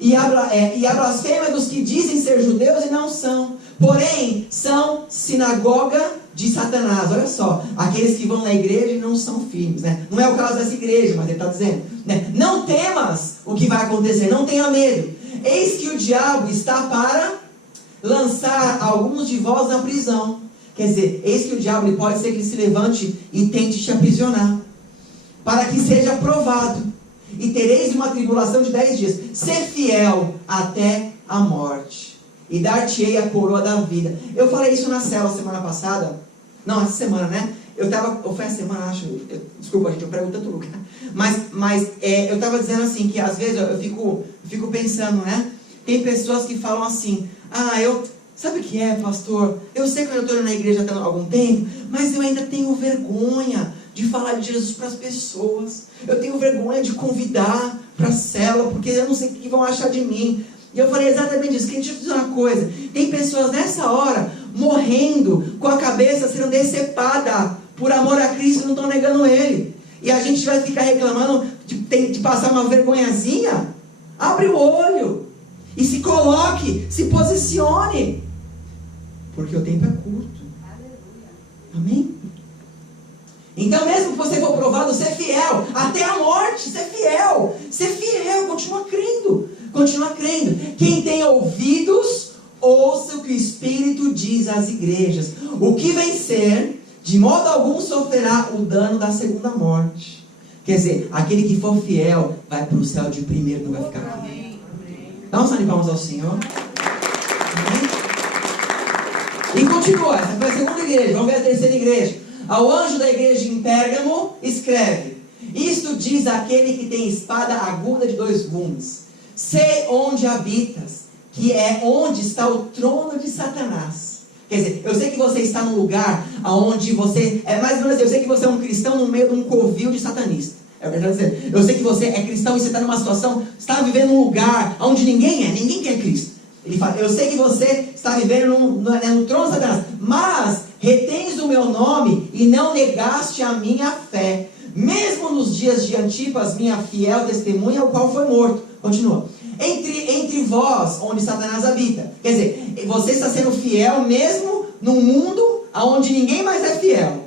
E a blasfêmia dos que dizem ser judeus e não são, porém são sinagoga de Satanás. Olha só, aqueles que vão na igreja e não são firmes, né? Não é o caso dessa igreja, mas ele está dizendo, né? Não temas o que vai acontecer, não tenha medo. Eis que o diabo está para lançar alguns de vós na prisão. Quer dizer, eis que o diabo, ele pode ser que ele se levante e tente te aprisionar, para que seja provado, e tereis uma tribulação de 10 dias. Ser fiel até a morte, e dar-te-ei a coroa da vida. Eu falei isso na célula semana passada. Não, essa semana, né? Ou foi a semana, acho. Desculpa, gente, eu prego tanto lugar. Mas eu estava dizendo assim, que às vezes eu fico pensando, né? Tem pessoas que falam assim: sabe o que é, pastor? Eu sei que eu estou na igreja há algum tempo, mas eu ainda tenho vergonha de falar de Jesus para as pessoas. Eu tenho vergonha de convidar para a célula, porque eu não sei o que vão achar de mim. E eu falei exatamente isso. Deixa eu dizer uma coisa: tem pessoas nessa hora morrendo com a cabeça sendo decepada por amor a Cristo e não estão negando Ele. E a gente vai ficar reclamando de passar uma vergonhazinha? Abre o olho e se coloque, se posicione, porque o tempo é curto. Amém? Então, mesmo que você for provado, ser fiel até a morte. Ser fiel, continua crendo. Quem tem ouvidos, ouça o que o Espírito diz às igrejas. O que vencer, de modo algum sofrerá o dano da segunda morte. Quer dizer, aquele que for fiel vai para o céu de primeiro, não vai ficar aqui. Dá um salve de palmas ao Senhor. Amém? E Continua, essa foi a segunda igreja. Vamos ver a terceira igreja. Ao anjo da igreja em Pérgamo, escreve: isto diz aquele que tem espada aguda de 2 gumes. Sei onde habitas, que é onde está o trono de Satanás. Quer dizer, eu sei que você está num lugar onde você... É mais ou menos assim, eu sei que você é um cristão no meio de um covil de satanista. Eu sei que você é cristão e você está numa situação... Você está vivendo num lugar onde ninguém quer Cristo. Ele fala, eu sei que você está vivendo no trono de Satanás, mas retens o meu nome e não negaste a minha fé. Mesmo nos dias de Antipas, minha fiel testemunha, o qual foi morto. Continua. Entre vós, onde Satanás habita. Quer dizer, você está sendo fiel mesmo num mundo onde ninguém mais é fiel.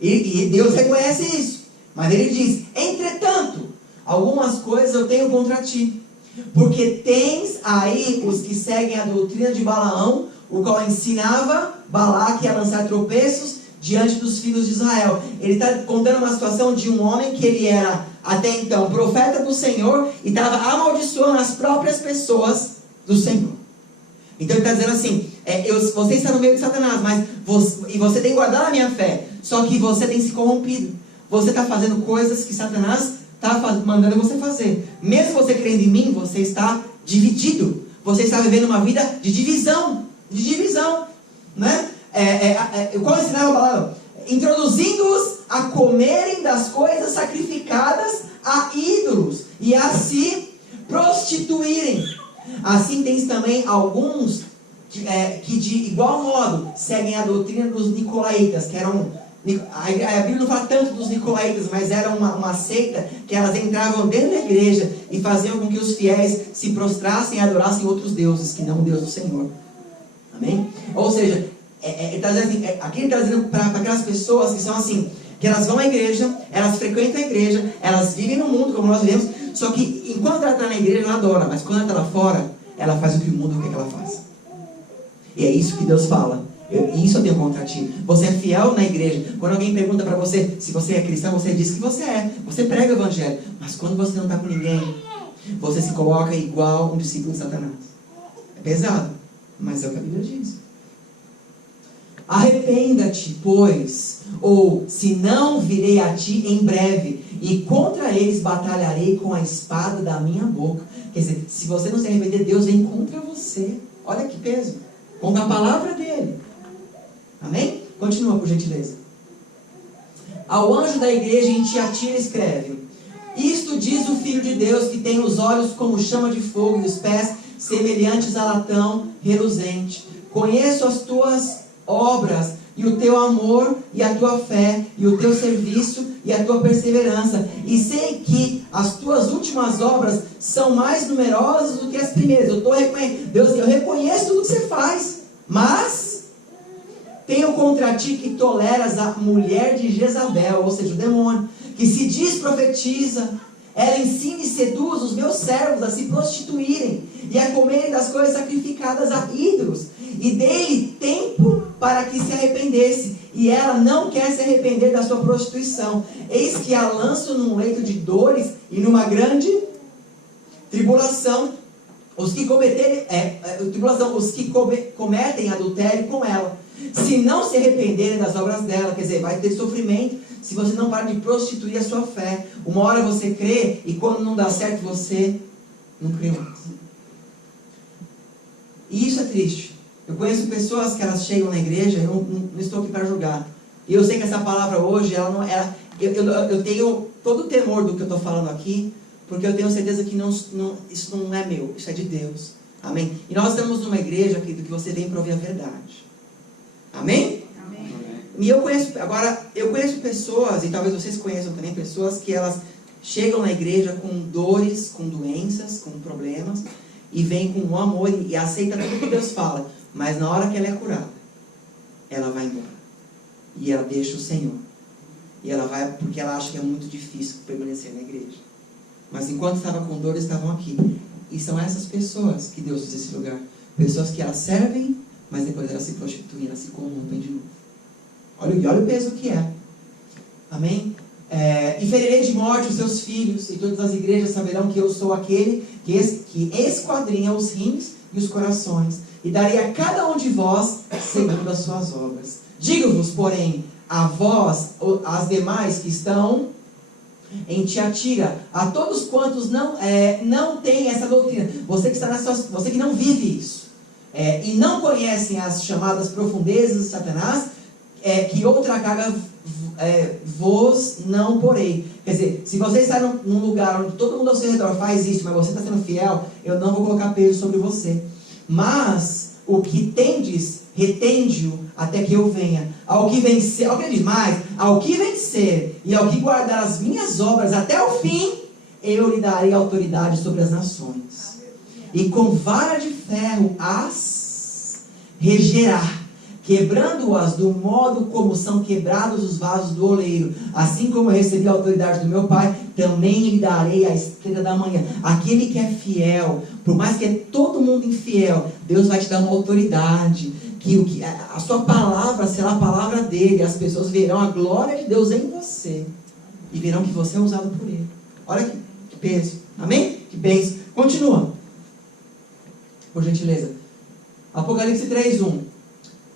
E Deus reconhece isso. Mas ele diz, entretanto, algumas coisas eu tenho contra ti. Porque tens aí os que seguem a doutrina de Balaão, o qual ensinava Balaque a lançar tropeços diante dos filhos de Israel. Ele está contando uma situação de um homem que ele era até então profeta do Senhor e estava amaldiçoando as próprias pessoas do Senhor. Então ele está dizendo assim, você está no meio de Satanás, mas você tem guardado a minha fé, só que você tem se corrompido. Você está fazendo coisas que Satanás está mandando você fazer. Mesmo você crendo em mim, você está dividido. Você está vivendo uma vida de divisão. Né? Qual ensinava a palavra? Introduzindo-os a comerem das coisas sacrificadas a ídolos e a se prostituírem. Assim tens também alguns que de igual modo seguem a doutrina dos nicolaítas, que eram... A Bíblia não fala tanto dos nicolaítas, mas era uma seita que elas entravam dentro da igreja e faziam com que os fiéis se prostrassem e adorassem outros deuses, que não o Deus do Senhor. Amém? Ou seja, ele está dizendo assim, aqui ele está dizendo para aquelas pessoas que são assim, que elas vão à igreja, elas frequentam a igreja, elas vivem no mundo como nós vivemos, só que enquanto ela está na igreja ela adora, mas quando ela está lá fora, ela faz o que o mundo quer que ela faça. E é isso que Deus fala. Isso eu tenho contra ti. Você é fiel na igreja. Quando alguém pergunta para você se você é cristão, você diz que você é. Você prega o evangelho. Mas quando você não está com ninguém, você se coloca igual um discípulo de Satanás. É pesado, mas é o que a Bíblia diz. Arrependa-te, pois, ou se não virei a ti em breve, e contra eles batalharei com a espada da minha boca. Quer dizer, se você não se arrepender, Deus vem contra você. Olha que peso. Com a palavra dele. Amém? Continua, por gentileza. Ao anjo da igreja em Tiatira escreve: isto diz o Filho de Deus, que tem os olhos como chama de fogo e os pés semelhantes a latão reluzente. Conheço as tuas obras, e o teu amor, e a tua fé, e o teu serviço, e a tua perseverança. E sei que as tuas últimas obras são mais numerosas do que as primeiras. Deus, eu reconheço tudo que você faz, mas tenho contra ti que toleras a mulher de Jezabel, ou seja, o demônio, que se diz profetiza. Ela ensina e seduz os meus servos a se prostituírem e a comerem das coisas sacrificadas a ídolos. E dei-lhe tempo para que se arrependesse, e ela não quer se arrepender da sua prostituição. Eis que a lanço num leito de dores e numa grande tribulação. Os que cometem adultério com ela, se não se arrependerem das obras dela, quer dizer, vai ter sofrimento se você não para de prostituir a sua fé. Uma hora você crê, e quando não dá certo você não crê mais. E isso é triste. Eu conheço pessoas que elas chegam na igreja, eu não estou aqui para julgar, e eu sei que essa palavra hoje, eu tenho todo o temor do que eu estou falando aqui, porque eu tenho certeza que isso não é meu, isso é de Deus. Amém? E nós estamos numa igreja, querido, que você vem para ouvir a verdade. Amém? Amém. E eu conheço pessoas, e talvez vocês conheçam também pessoas, que elas chegam na igreja com dores, com doenças, com problemas, e vêm com amor e aceita tudo que Deus fala. Mas na hora que ela é curada, ela vai embora. E ela deixa o Senhor. E ela vai porque ela acha que é muito difícil permanecer na igreja. Mas enquanto estava com dor, estavam aqui. E são essas pessoas que Deus usa esse lugar. Pessoas que elas servem, mas depois elas se prostituem, elas se corrompem de novo. Olha o peso que é. Amém? E ferirei de morte os seus filhos, e todas as igrejas saberão que eu sou aquele que esquadrinha os rins e os corações. e darei a cada um de vós segundo as suas obras. Digo-vos, porém, a vós, as demais que estão em Tiatira, a todos quantos não têm essa doutrina, você que não vive isso, e não conhecem as chamadas profundezas de Satanás, que outra carga vos não porei. Quer dizer, se você está num lugar onde todo mundo ao seu redor faz isso, mas você está sendo fiel, eu não vou colocar peso sobre você. Mas o que tendes, retende-o até que eu venha. Ao que vencer, ao que ele diz mais, ao que vencer e ao que guardar as minhas obras até o fim, eu lhe darei autoridade sobre as nações. E com vara de ferro as regerá, quebrando-as do modo como são quebrados os vasos do oleiro. Assim como eu recebi a autoridade do meu Pai, também lhe darei a estrela da manhã. Aquele que é fiel, por mais que todo mundo infiel, Deus vai te dar uma autoridade, que a sua palavra será a palavra dele. As pessoas verão a glória de Deus em você e verão que você é usado por ele. Olha que peso, amém? Que bênção. Continua, por gentileza. Apocalipse 3:1.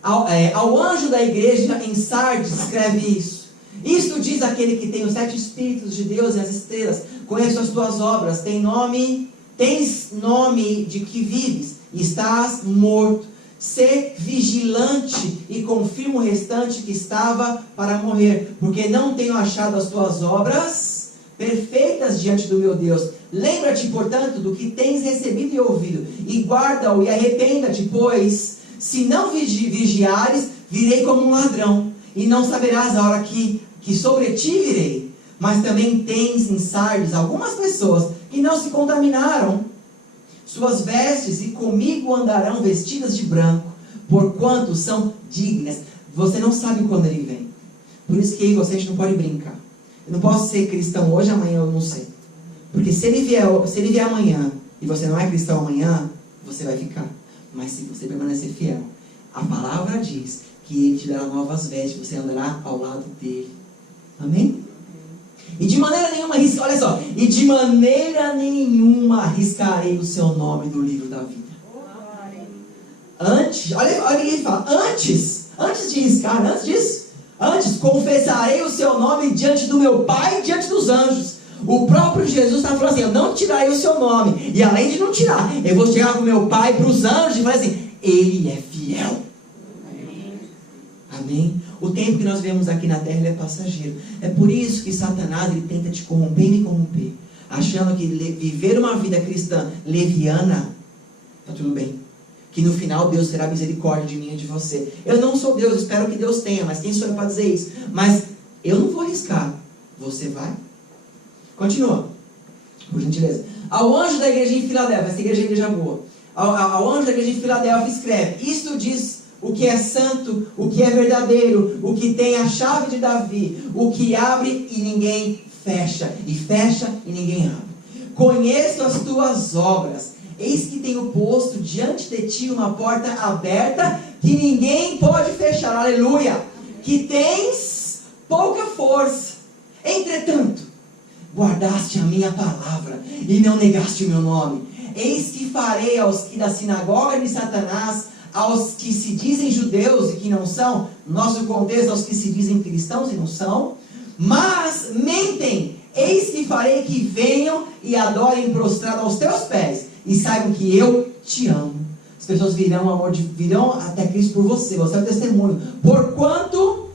Ao anjo da igreja em Sardes escreve isso. Isto diz aquele que tem os 7 Espíritos de Deus e as estrelas. Conheço as tuas obras. Tens nome de que vives e estás morto. Sê vigilante e confirma o restante que estava para morrer, porque não tenho achado as tuas obras perfeitas diante do meu Deus. Lembra-te, portanto, do que tens recebido e ouvido, e guarda-o e arrependa-te, pois se não vigiares, virei como um ladrão, e não saberás a hora que sobre ti virei. Mas também tens em Sardes algumas pessoas que não se contaminaram suas vestes, e comigo andarão vestidas de branco, porquanto são dignas. Você não sabe quando ele vem. Por isso que eu e você, a gente não pode brincar. Eu não posso ser cristão hoje, amanhã eu não sei. Porque se ele vier amanhã, e você não é cristão amanhã, você vai ficar. Mas se você permanecer fiel, a palavra diz que ele te dará novas vestes, você andará ao lado dele. Amém? E de maneira nenhuma, olha só, e de maneira nenhuma arriscarei o seu nome do livro da vida. Antes, olha o que ele fala, antes de arriscar, antes confessarei o seu nome diante do meu Pai e diante dos anjos. O próprio Jesus está falando assim, eu não tirarei o seu nome, e além de não tirar, eu vou chegar para o meu Pai, para os anjos, e falar assim, ele é fiel. Amém? O tempo que nós vivemos aqui na terra, ele é passageiro. É por isso que Satanás, ele tenta te corromper e me corromper, achando que viver uma vida cristã leviana, está tudo bem, que no final Deus terá misericórdia de mim e de você. Eu não sou Deus, espero que Deus tenha, mas quem sou eu para dizer isso? Mas eu não vou arriscar. Você vai? Continua, por gentileza. Ao anjo da igreja em Filadélfia, essa igreja é a igreja boa. Ao anjo da igreja em Filadélfia escreve, isto diz o que é santo, o que é verdadeiro, o que tem a chave de Davi, o que abre e ninguém fecha, e fecha e ninguém abre. Conheço as tuas obras, eis que tenho posto diante de ti uma porta aberta, que ninguém pode fechar, aleluia, que tens pouca força, entretanto, guardaste a minha palavra, e não negaste o meu nome. Eis que farei aos que da sinagoga de Satanás, aos que se dizem judeus e que não são, nosso contexto, aos que se dizem cristãos e não são, mas mentem, eis que farei que venham e adorem prostrado aos teus pés, e saibam que eu te amo. As pessoas virão até Cristo por você, você é o testemunho, porquanto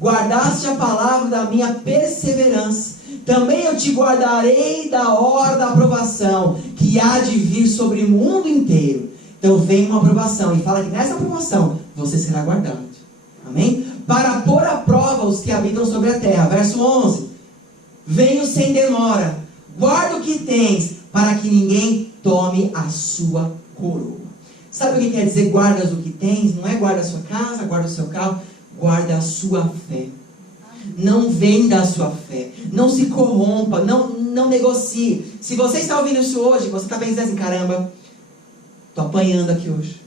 guardaste a palavra da minha perseverança. Também eu te guardarei da hora da aprovação, que há de vir sobre o mundo inteiro. Então vem uma aprovação, e fala que nessa aprovação você será guardado. Amém? Para pôr à prova os que habitam sobre a terra. Verso 11. Venho sem demora, guarda o que tens, para que ninguém tome a sua coroa. Sabe o que quer dizer guardas o que tens? Não é guarda a sua casa, guarda o seu carro, guarda a sua fé. Não venda a sua fé, não se corrompa, não negocie. Se você está ouvindo isso hoje, você está pensando assim, caramba, estou apanhando aqui hoje.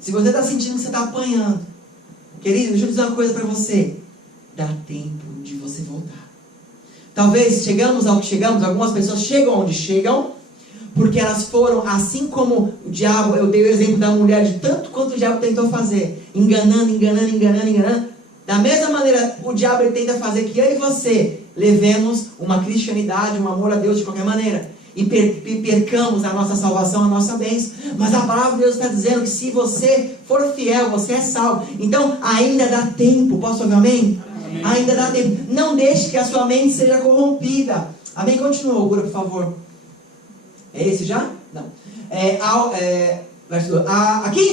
Se você está sentindo que você está apanhando, querido, deixa eu dizer uma coisa para você, dá tempo de você voltar. Talvez chegamos ao que chegamos, algumas pessoas chegam onde chegam, porque elas foram, assim como o diabo, eu dei o exemplo da mulher, de tanto quanto o diabo tentou fazer, enganando. Da mesma maneira, o diabo ele tenta fazer que eu e você levemos uma cristianidade, um amor a Deus de qualquer maneira, e percamos a nossa salvação, a nossa bênção. Mas a palavra de Deus está dizendo que se você for fiel, você é salvo. Então ainda dá tempo. Posso ouvir amém? Amém. Ainda dá tempo. Não deixe que a sua mente seja corrompida. Amém? Continua, Gura, por favor. É esse já? Não. A quem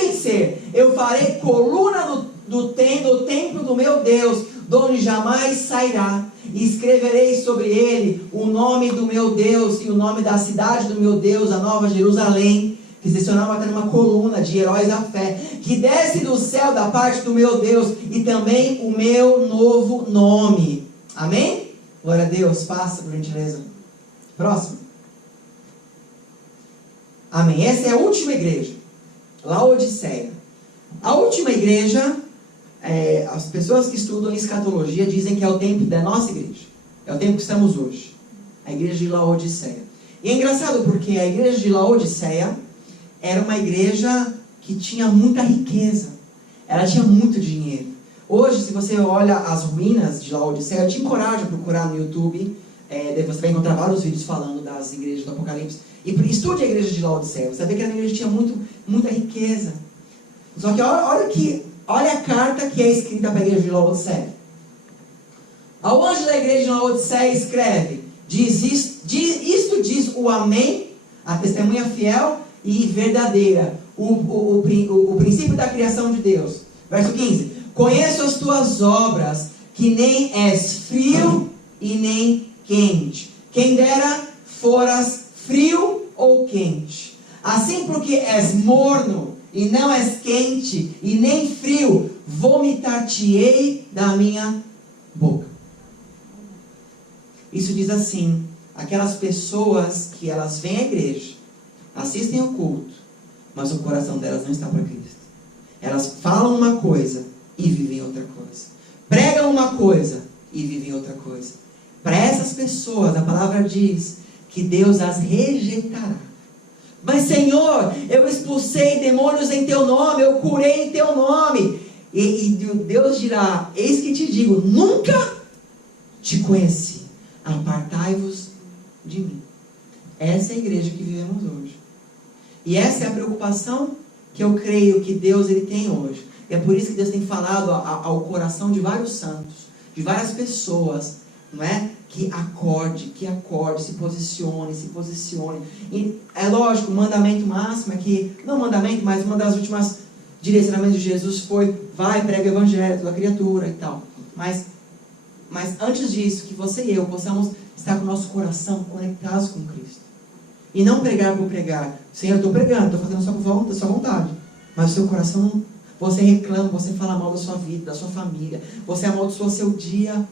vencer, eu farei coluna do templo do meu Deus, de onde jamais sairá. E escreverei sobre ele o nome do meu Deus e o nome da cidade do meu Deus, a Nova Jerusalém, que se vai ter uma coluna de heróis da fé, que desce do céu da parte do meu Deus, e também o meu novo nome. Amém? Glória a Deus. Passa, por gentileza. Próximo. Amém. Essa é a última igreja, Laodiceia. A última igreja, as pessoas que estudam escatologia dizem que é o tempo da nossa igreja. É o tempo que estamos hoje. A igreja de Laodiceia. E é engraçado porque a igreja de Laodiceia era uma igreja que tinha muita riqueza. Ela tinha muito dinheiro. Hoje, se você olha as ruínas de Laodiceia, eu te encorajo a procurar no YouTube. Você vai encontrar vários vídeos falando das igrejas do Apocalipse. E estude a igreja de Laodiceia. Você vai ver que a igreja tinha muita riqueza. Só que olha a carta que é escrita para a igreja de Laodiceia. Ao anjo da igreja de Laodiceia escreve: isto diz o Amém, a testemunha fiel e verdadeira, o princípio da criação de Deus. Verso 15: conheço as tuas obras, que nem és frio e nem quente. Quem dera foras frio ou quente. Assim, porque és morno e não és quente e nem frio, vomitar-te-ei da minha boca. Isso diz assim: aquelas pessoas que elas vêm à igreja, assistem ao culto, mas o coração delas não está para Cristo. Elas falam uma coisa e vivem outra coisa. Pregam uma coisa e vivem outra coisa. Para essas pessoas, a palavra diz que Deus as rejeitará. Mas Senhor, eu expulsei demônios em teu nome, eu curei em teu nome. E Deus dirá: eis que te digo, nunca te conheci. Apartai-vos de mim. Essa é a igreja que vivemos hoje. E essa é a preocupação que eu creio que Deus ele tem hoje. E é por isso que Deus tem falado ao coração de vários santos, de várias pessoas, não é? Que acorde, se posicione. E é lógico, o mandamento máximo é que, não mandamento, mas uma das últimas direcionamentos de Jesus foi: vai, prega o evangelho, toda criatura e tal. Mas antes disso, que você e eu possamos estar com o nosso coração conectados com Cristo. E não pregar por pregar. Senhor, eu estou pregando, estou fazendo a sua vontade. Mas o seu coração, você reclama, você fala mal da sua vida, da sua família. Você amaldiçoa o seu dia.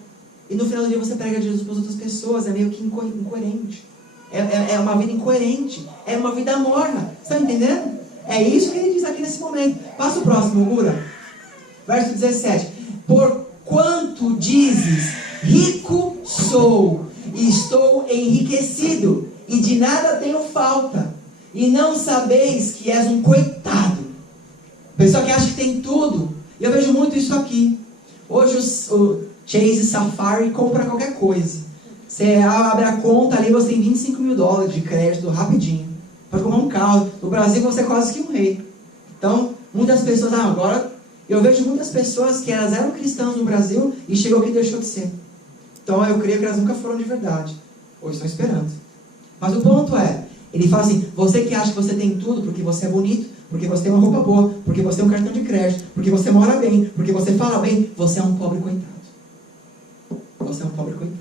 E no final do dia você prega Jesus para as outras pessoas. É meio que incoerente. É uma vida incoerente. É uma vida morna. Está entendendo? É isso que ele diz aqui nesse momento. Passa o próximo, Gura. Verso 17. Porquanto dizes: rico sou, e estou enriquecido, e de nada tenho falta, e não sabeis que és um coitado. Pessoa que acha que tem tudo. E eu vejo muito isso aqui. Hoje o Chase Safari compra qualquer coisa. Você abre a conta ali, você tem $25 mil de crédito rapidinho. Para comprar um carro. No Brasil você é quase que um rei. Então, muitas pessoas, agora, eu vejo muitas pessoas que elas eram cristãs no Brasil e chegou aqui e deixou de ser. Então eu creio que elas nunca foram de verdade. Ou estão esperando. Mas o ponto é, ele fala assim: você que acha que você tem tudo porque você é bonito, porque você tem uma roupa boa, porque você tem um cartão de crédito, porque você mora bem, porque você fala bem, você é um pobre coitado. Você é um pobre coitado.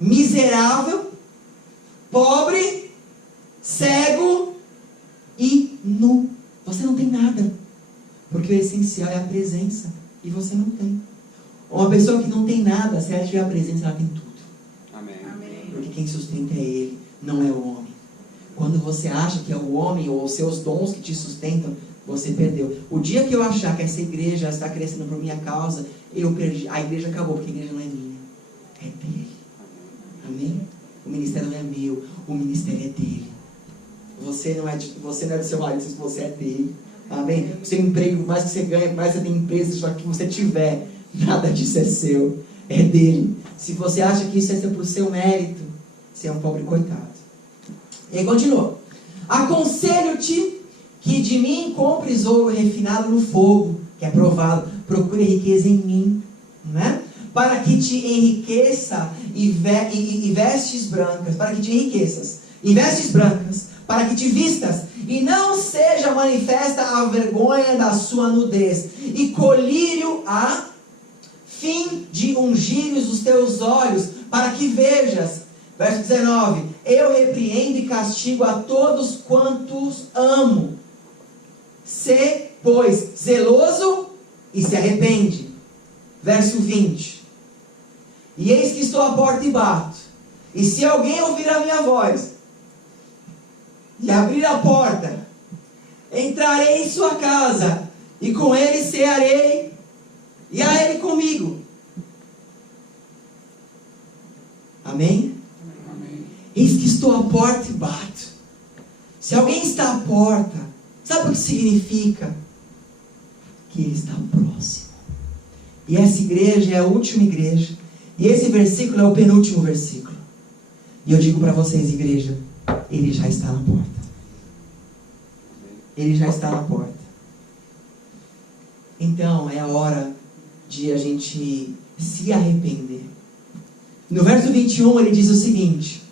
Miserável, pobre, cego e nu. Você não tem nada. Porque o essencial é a presença. E você não tem. Uma pessoa que não tem nada, se ela tiver a presença, ela tem tudo. Amém. Porque quem sustenta é Ele, não é o homem. Quando você acha que é o homem ou os seus dons que te sustentam, você perdeu. O dia que eu achar que essa igreja está crescendo por minha causa, eu perdi. A igreja acabou, porque a igreja não é minha. É dele. Amém? O ministério não é meu, o ministério é dele. Você não é do seu marido, você é dele. Amém? O seu emprego, por mais que você ganhe, por mais que você tenha empresa, só que você tiver, nada disso é seu, é dele. Se você acha que isso é por seu mérito, você é um pobre coitado. E aí continua. Aconselho-te que de mim compres ouro refinado no fogo, que é provado. Procure riqueza em mim, né? Para que te enriqueça e vestes brancas, para que te enriqueças e vestes brancas, para que te vistas e não seja manifesta a vergonha da sua nudez, e colírio a fim de ungires os teus olhos, para que vejas. Verso 19: eu repreendo e castigo a todos quantos amo. Sê, pois, zeloso e se arrepende. Verso 20: e eis que estou à porta e bato, e se alguém ouvir a minha voz e abrir a porta, entrarei em sua casa, e com ele cearei, e a ele comigo. Amém? Amém. Eis que estou à porta e bato. Se alguém está à porta, sabe o que significa? Que ele está próximo. E essa igreja é a última igreja, e esse versículo é o penúltimo versículo. E eu digo para vocês, igreja, ele já está na porta. Ele já está na porta. Então é a hora de a gente se arrepender. No verso 21 ele diz o seguinte: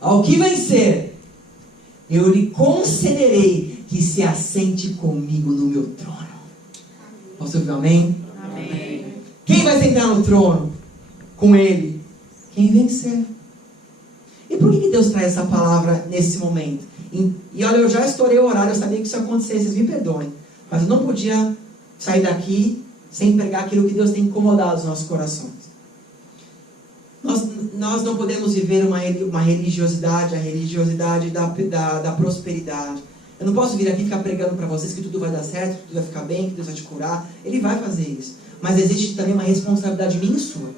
ao que vencer, eu lhe concederei que se assente comigo no meu trono. Posso ouvir amém? Amém. Quem vai sentar no trono com ele? Quem vencer. E por que Deus traz essa palavra nesse momento? E olha, eu já estourei o horário, eu sabia que isso ia acontecer, vocês me perdoem. Mas eu não podia sair daqui sem pregar aquilo que Deus tem incomodado os nossos corações. Nós não podemos viver uma religiosidade, a religiosidade da prosperidade. Eu não posso vir aqui e ficar pregando para vocês que tudo vai dar certo, que tudo vai ficar bem, que Deus vai te curar. Ele vai fazer isso. Mas existe também uma responsabilidade minha e sua.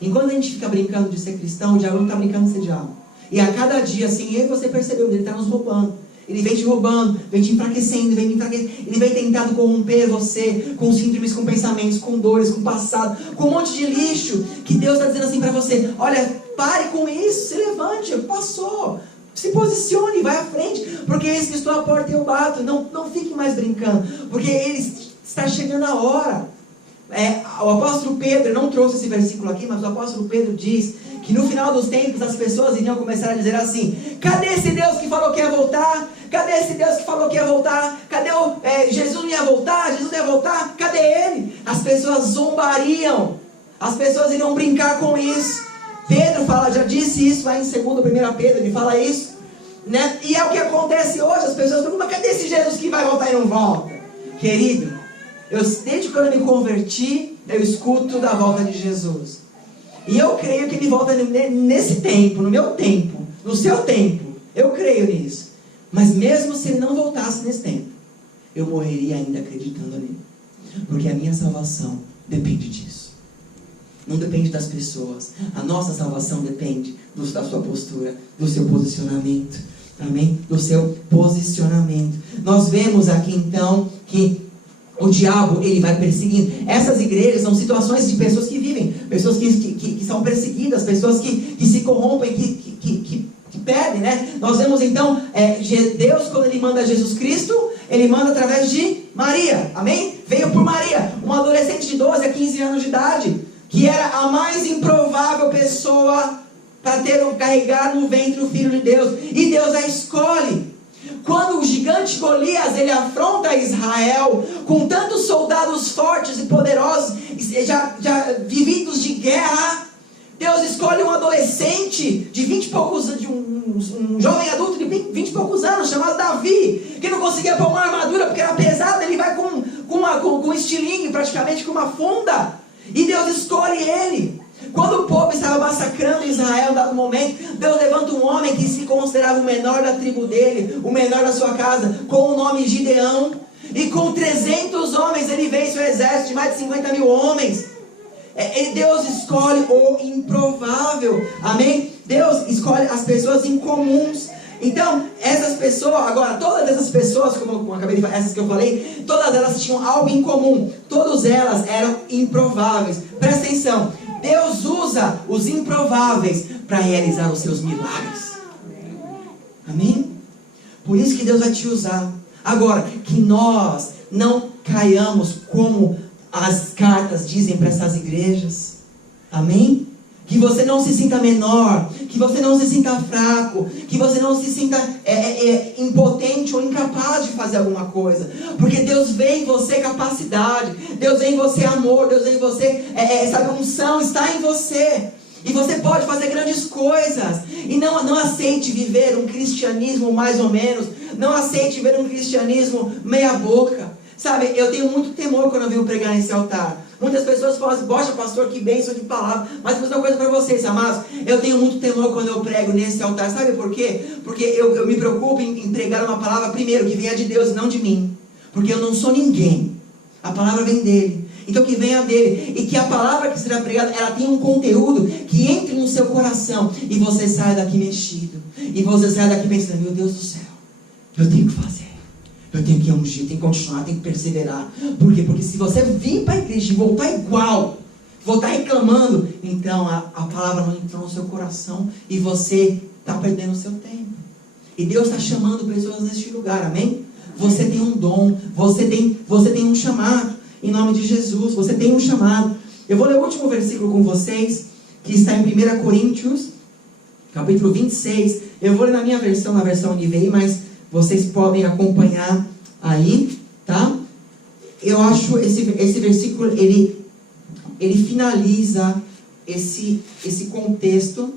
Enquanto a gente fica brincando de ser cristão, o diabo não está brincando de ser diabo. E a cada dia, assim, eu e você percebeu, ele está nos roubando. Ele vem te roubando, vem te enfraquecendo, ele vem tentando corromper você com síndromes, com pensamentos, com dores, com passado, com um monte de lixo, que Deus está dizendo assim para você: olha, pare com isso, se levante, passou, se posicione, vai à frente, porque eis que estou à porta e eu bato. Não fique mais brincando, porque ele está chegando a hora. O apóstolo Pedro não trouxe esse versículo aqui, mas o apóstolo Pedro diz que no final dos tempos as pessoas iriam começar a dizer assim: cadê esse Deus que falou que ia voltar? Cadê esse Deus que falou que ia voltar? Cadê Jesus não ia voltar? Jesus não ia voltar? Cadê ele? As pessoas zombariam, as pessoas iriam brincar com isso. Pedro já disse isso lá em 2ª, 1 Pedro, ele fala isso, né? E é o que acontece hoje. As pessoas perguntam: mas cadê esse Jesus que vai voltar e não volta? Querido, desde quando eu me converti, eu escuto da volta de Jesus. E eu creio que ele volta nesse tempo, no meu tempo, no seu tempo. Eu creio nisso. Mas mesmo se ele não voltasse nesse tempo, eu morreria ainda acreditando nele. Porque a minha salvação depende disso. Não depende das pessoas. A nossa salvação depende da sua postura, do seu posicionamento. Amém? Do seu posicionamento. Nós vemos aqui então que o diabo, ele vai perseguindo. Essas igrejas são situações de pessoas que vivem, pessoas que são perseguidas, pessoas que se corrompem, que perdem, né? Nós vemos então, Deus, quando ele manda Jesus Cristo, ele manda através de Maria, amém? Veio por Maria, uma adolescente de 12 a 15 anos de idade, que era a mais improvável pessoa para carregar no ventre o Filho de Deus, e Deus a escolhe. Quando o gigante Golias, ele afronta Israel com tantos soldados fortes e poderosos, já vividos de guerra, Deus escolhe um adolescente de 20 e poucos anos, um jovem adulto de 20 e poucos anos, chamado Davi, que não conseguia pôr uma armadura porque era pesada. Ele vai com um estilingue, praticamente com uma funda, e Deus escolhe ele. Quando o povo estava massacrando Israel em dado momento, Deus levanta um homem que se considerava o menor da tribo dele, o menor da sua casa, com o nome Gideão, e com 300 homens ele vence o exército de mais de 50 mil homens. Deus escolhe o improvável, amém? Deus escolhe as pessoas incomuns. Então, essas pessoas, agora, todas essas pessoas, como eu acabei de falar, essas que eu falei, todas elas tinham algo em comum. Todas elas eram improváveis. Presta atenção, Deus usa os improváveis para realizar os seus milagres. Amém? Por isso que Deus vai te usar. Agora, que nós não caiamos como as cartas dizem para essas igrejas. Amém? Que você não se sinta menor, que você não se sinta fraco, que você não se sinta impotente ou incapaz de fazer alguma coisa. Porque Deus vê em você capacidade, Deus vê em você amor, Deus vê em você, sabe, unção está em você. E você pode fazer grandes coisas. E não aceite viver um cristianismo mais ou menos. Não aceite viver um cristianismo meia boca. Sabe, eu tenho muito temor quando eu venho pregar nesse altar. Muitas pessoas falam assim, poxa pastor, que bênção de palavra. Mas vou dizer uma coisa para vocês, amados. Eu tenho muito temor quando eu prego nesse altar. Sabe por quê? Porque eu me preocupo em pregar uma palavra, primeiro, que venha de Deus e não de mim. Porque eu não sou ninguém. A palavra vem dele. Então que venha dele. E que a palavra que será pregada, ela tenha um conteúdo que entre no seu coração. E você saia daqui mexido. E você saia daqui pensando, meu Deus do céu, eu tenho que fazer. Eu tenho que ungir, tenho que continuar, tenho que perseverar. Por quê? Porque se você vir para a igreja e voltar igual, voltar reclamando, então a palavra não entrou no seu coração e você está perdendo o seu tempo. E Deus está chamando pessoas neste lugar, amém? Você tem um dom, você tem um chamado, em nome de Jesus, você tem um chamado. Eu vou ler o último versículo com vocês, que está em 1 Coríntios, capítulo 26. Eu vou ler na minha versão, na versão NVI, mas vocês podem acompanhar aí, tá? Eu acho esse versículo, ele finaliza esse contexto,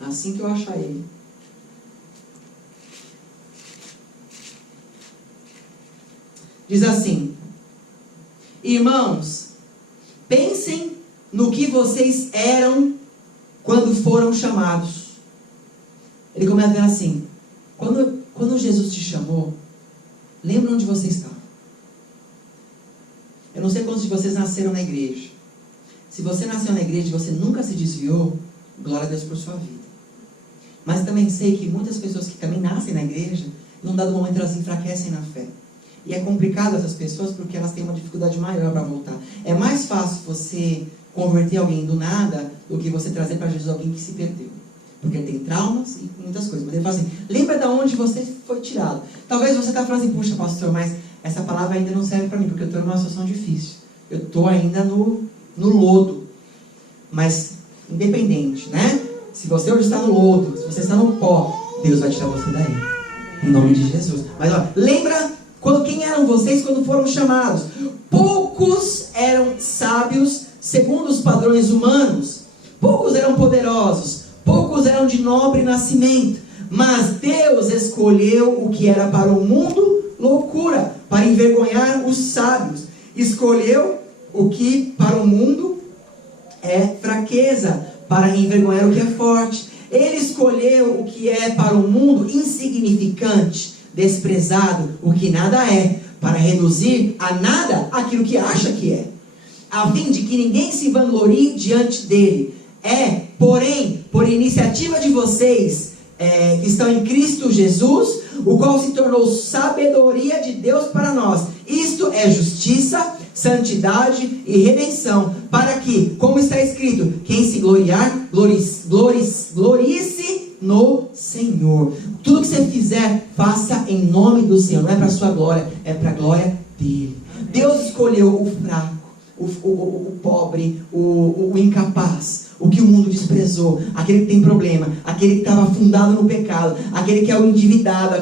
assim que eu achar ele. Diz assim: irmãos, pensem no que vocês eram quando foram chamados. Ele começa a dizer assim: quando Jesus te chamou, lembra onde você estava. Eu não sei quantos de vocês nasceram na igreja. Se você nasceu na igreja e você nunca se desviou, glória a Deus por sua vida. Mas também sei que muitas pessoas que também nascem na igreja, num dado momento elas enfraquecem na fé. E é complicado essas pessoas porque elas têm uma dificuldade maior para voltar. É mais fácil você converter alguém do nada do que você trazer para Jesus alguém que se perdeu. Porque ele tem traumas e muitas coisas. Mas ele fala assim, lembra de onde você foi tirado. Talvez você está falando assim, puxa pastor, mas essa palavra ainda não serve para mim, porque eu estou numa situação difícil. Eu estou ainda no lodo. Mas, independente, né? Se você hoje está no lodo, se você está no pó, Deus vai tirar você daí. Em nome de Jesus. Mas ó, lembra quem eram vocês quando foram chamados? Poucos eram sábios segundo os padrões humanos. Poucos eram poderosos. Poucos eram de nobre nascimento, mas Deus escolheu o que era para o mundo loucura, para envergonhar os sábios. Escolheu o que para o mundo é fraqueza, para envergonhar o que é forte. Ele escolheu o que é para o mundo insignificante, desprezado, o que nada é, para reduzir a nada aquilo que acha que é, a fim de que ninguém se vanglorie diante dele. Porém, por iniciativa de vocês que estão em Cristo Jesus, o qual se tornou sabedoria de Deus para nós. Isto é justiça, santidade e redenção, para que, como está escrito, quem se gloriar, glorie-se no Senhor. Tudo que você fizer, faça em nome do Senhor. Não é para a sua glória, é para a glória dele. Deus escolheu o fraco, o pobre, o incapaz, o que o mundo desprezou, aquele que tem problema, aquele que estava afundado no pecado, aquele que é o endividado,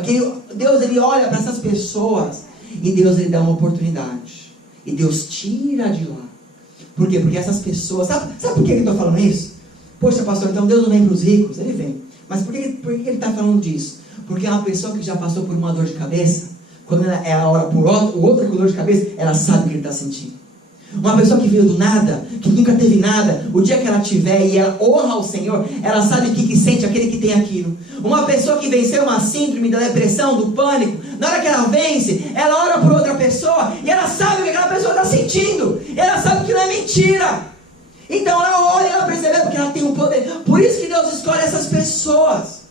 Deus ele olha para essas pessoas e Deus ele dá uma oportunidade e Deus tira de lá. Por quê? Porque essas pessoas, sabe por que eu estou falando isso? Poxa pastor, então Deus não vem para os ricos? Ele vem. Mas por que ele está falando disso? Porque é uma pessoa que já passou por uma dor de cabeça, quando ela ora por o outro com dor de cabeça, ela sabe o que ele está sentindo. Uma pessoa que veio do nada, que nunca teve nada, o dia que ela tiver e ela honra ao Senhor, ela sabe o que sente aquele que tem aquilo. Uma pessoa que venceu uma síndrome da depressão, do pânico, na hora que ela vence, ela ora por outra pessoa e ela sabe o que aquela pessoa está sentindo. Ela sabe que não é mentira. Então ela olha e ela percebe, porque ela tem um poder. Por isso que Deus escolhe essas pessoas.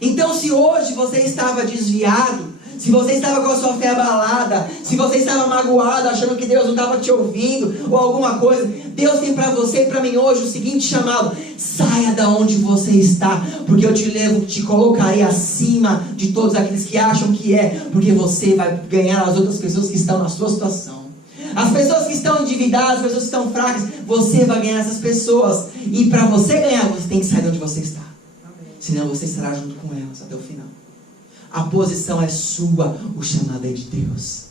Então se hoje você estava desviado, se você estava com a sua fé abalada, se você estava magoado, achando que Deus não estava te ouvindo, ou alguma coisa, Deus tem para você e para mim hoje o seguinte chamado: saia da onde você está, porque eu te colocarei acima de todos aqueles que acham que porque você vai ganhar as outras pessoas que estão na sua situação. As pessoas que estão endividadas, as pessoas que estão fracas, você vai ganhar essas pessoas. E para você ganhar, você tem que sair de onde você está. Senão você estará junto com elas até o final. A posição é sua, o chamado é de Deus.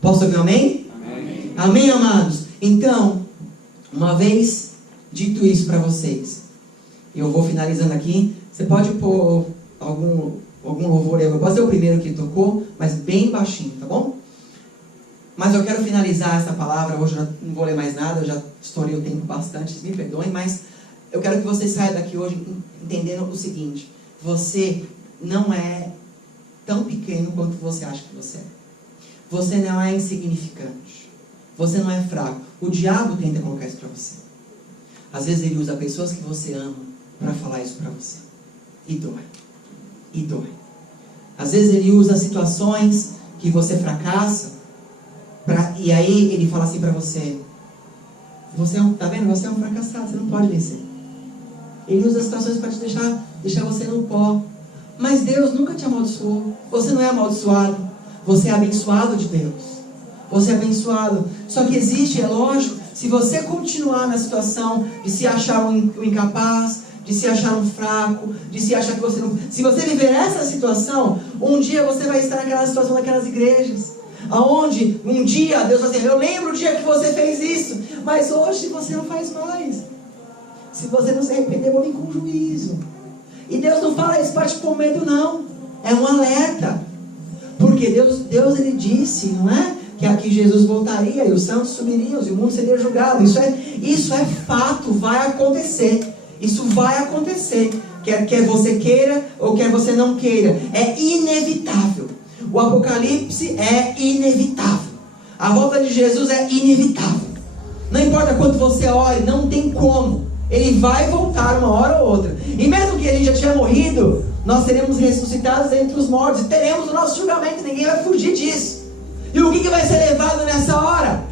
Posso ouvir um amém? Amém, amém, amados? Então, uma vez dito isso para vocês, eu vou finalizando aqui. Você pode pôr algum louvor aí. Pode ser o primeiro que tocou, mas bem baixinho, tá bom? Mas eu quero finalizar essa palavra. Hoje eu não vou ler mais nada, eu já estourei o tempo bastante, me perdoem, mas eu quero que você saia daqui hoje entendendo o seguinte: você não é tão pequeno quanto você acha que você é. Você não é insignificante. Você não é fraco. O diabo tenta colocar isso para você. Às vezes ele usa pessoas que você ama para falar isso para você. E dói. E dói. Às vezes ele usa situações que você fracassa e aí ele fala assim para você: tá vendo? Você é um fracassado, você não pode vencer. Ele usa situações para te deixar você no pó. Mas Deus nunca te amaldiçoou. Você não é amaldiçoado. Você é abençoado de Deus. Você é abençoado. Só que existe, é lógico, se você continuar na situação de se achar um incapaz, de se achar um fraco, de se achar que você não... Se você viver essa situação, um dia você vai estar naquela situação daquelas igrejas, aonde um dia Deus vai dizer: eu lembro o dia que você fez isso, mas hoje você não faz mais. Se você não se arrepender, eu vou vir com juízo. E Deus não fala isso para te pôr medo, não. É um alerta. Porque Deus ele disse, não é? Que aqui Jesus voltaria e os santos subiriam e o mundo seria julgado. Isso é fato, vai acontecer. Isso vai acontecer. Quer você queira ou quer você não queira. É inevitável. O Apocalipse é inevitável. A volta de Jesus é inevitável. Não importa quanto você ore, não tem como. Ele vai voltar uma hora ou outra. E mesmo que a gente já tenha morrido, nós seremos ressuscitados entre os mortos. E teremos o nosso julgamento. Ninguém vai fugir disso. E o que vai ser levado nessa hora?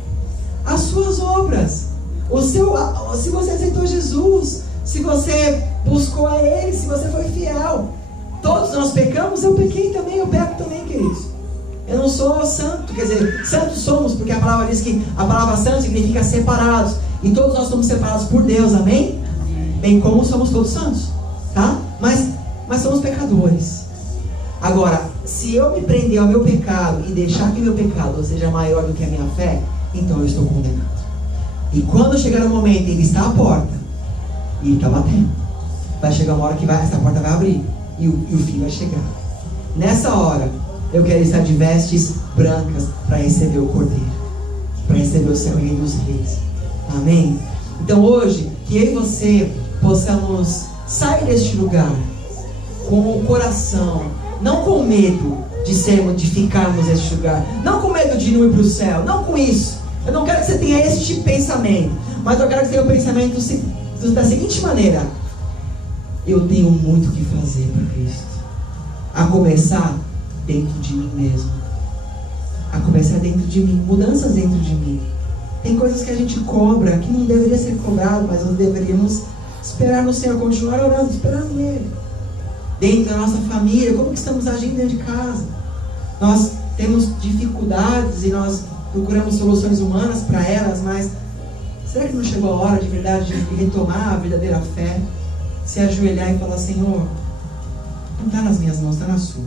As suas obras. Se você aceitou Jesus, se você buscou a Ele, se você foi fiel. Todos nós pecamos, eu pequei também, eu peco também, queridos. Eu não sou santo, quer dizer, santos somos, porque a palavra diz que a palavra santo significa separados. E todos nós somos separados por Deus, amém? Bem como somos todos santos, tá? Mas somos pecadores. Agora, se eu me prender ao meu pecado e deixar que meu pecado seja maior do que a minha fé, então eu estou condenado. E quando chegar o momento, Ele está à porta e Ele está batendo, vai chegar uma hora que essa porta vai abrir e o fim vai chegar. Nessa hora, eu quero estar de vestes brancas para receber o Cordeiro, para receber o céu e Rei dos Reis. Amém? Então hoje, que eu e você possamos sair deste lugar com o coração, não com medo de ficarmos neste lugar, não com medo de não ir para o céu, não com isso. Eu não quero que você tenha esse tipo de pensamento, mas eu quero que você tenha o pensamento da seguinte maneira: eu tenho muito o que fazer para Cristo. A começar dentro de mim mesmo. A começar dentro de mim, mudanças dentro de mim. Tem coisas que a gente cobra, que não deveria ser cobrado, mas nós deveríamos esperar no Senhor, continuar orando, esperando nele. Dentro da nossa família, como que estamos agindo dentro de casa? Nós temos dificuldades e nós procuramos soluções humanas para elas, mas será que não chegou a hora de verdade de retomar a verdadeira fé? Se ajoelhar e falar: Senhor, não está nas minhas mãos, está na sua.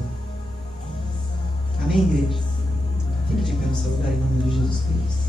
Amém, igreja? Fique de pé no seu lugar em nome de Jesus Cristo.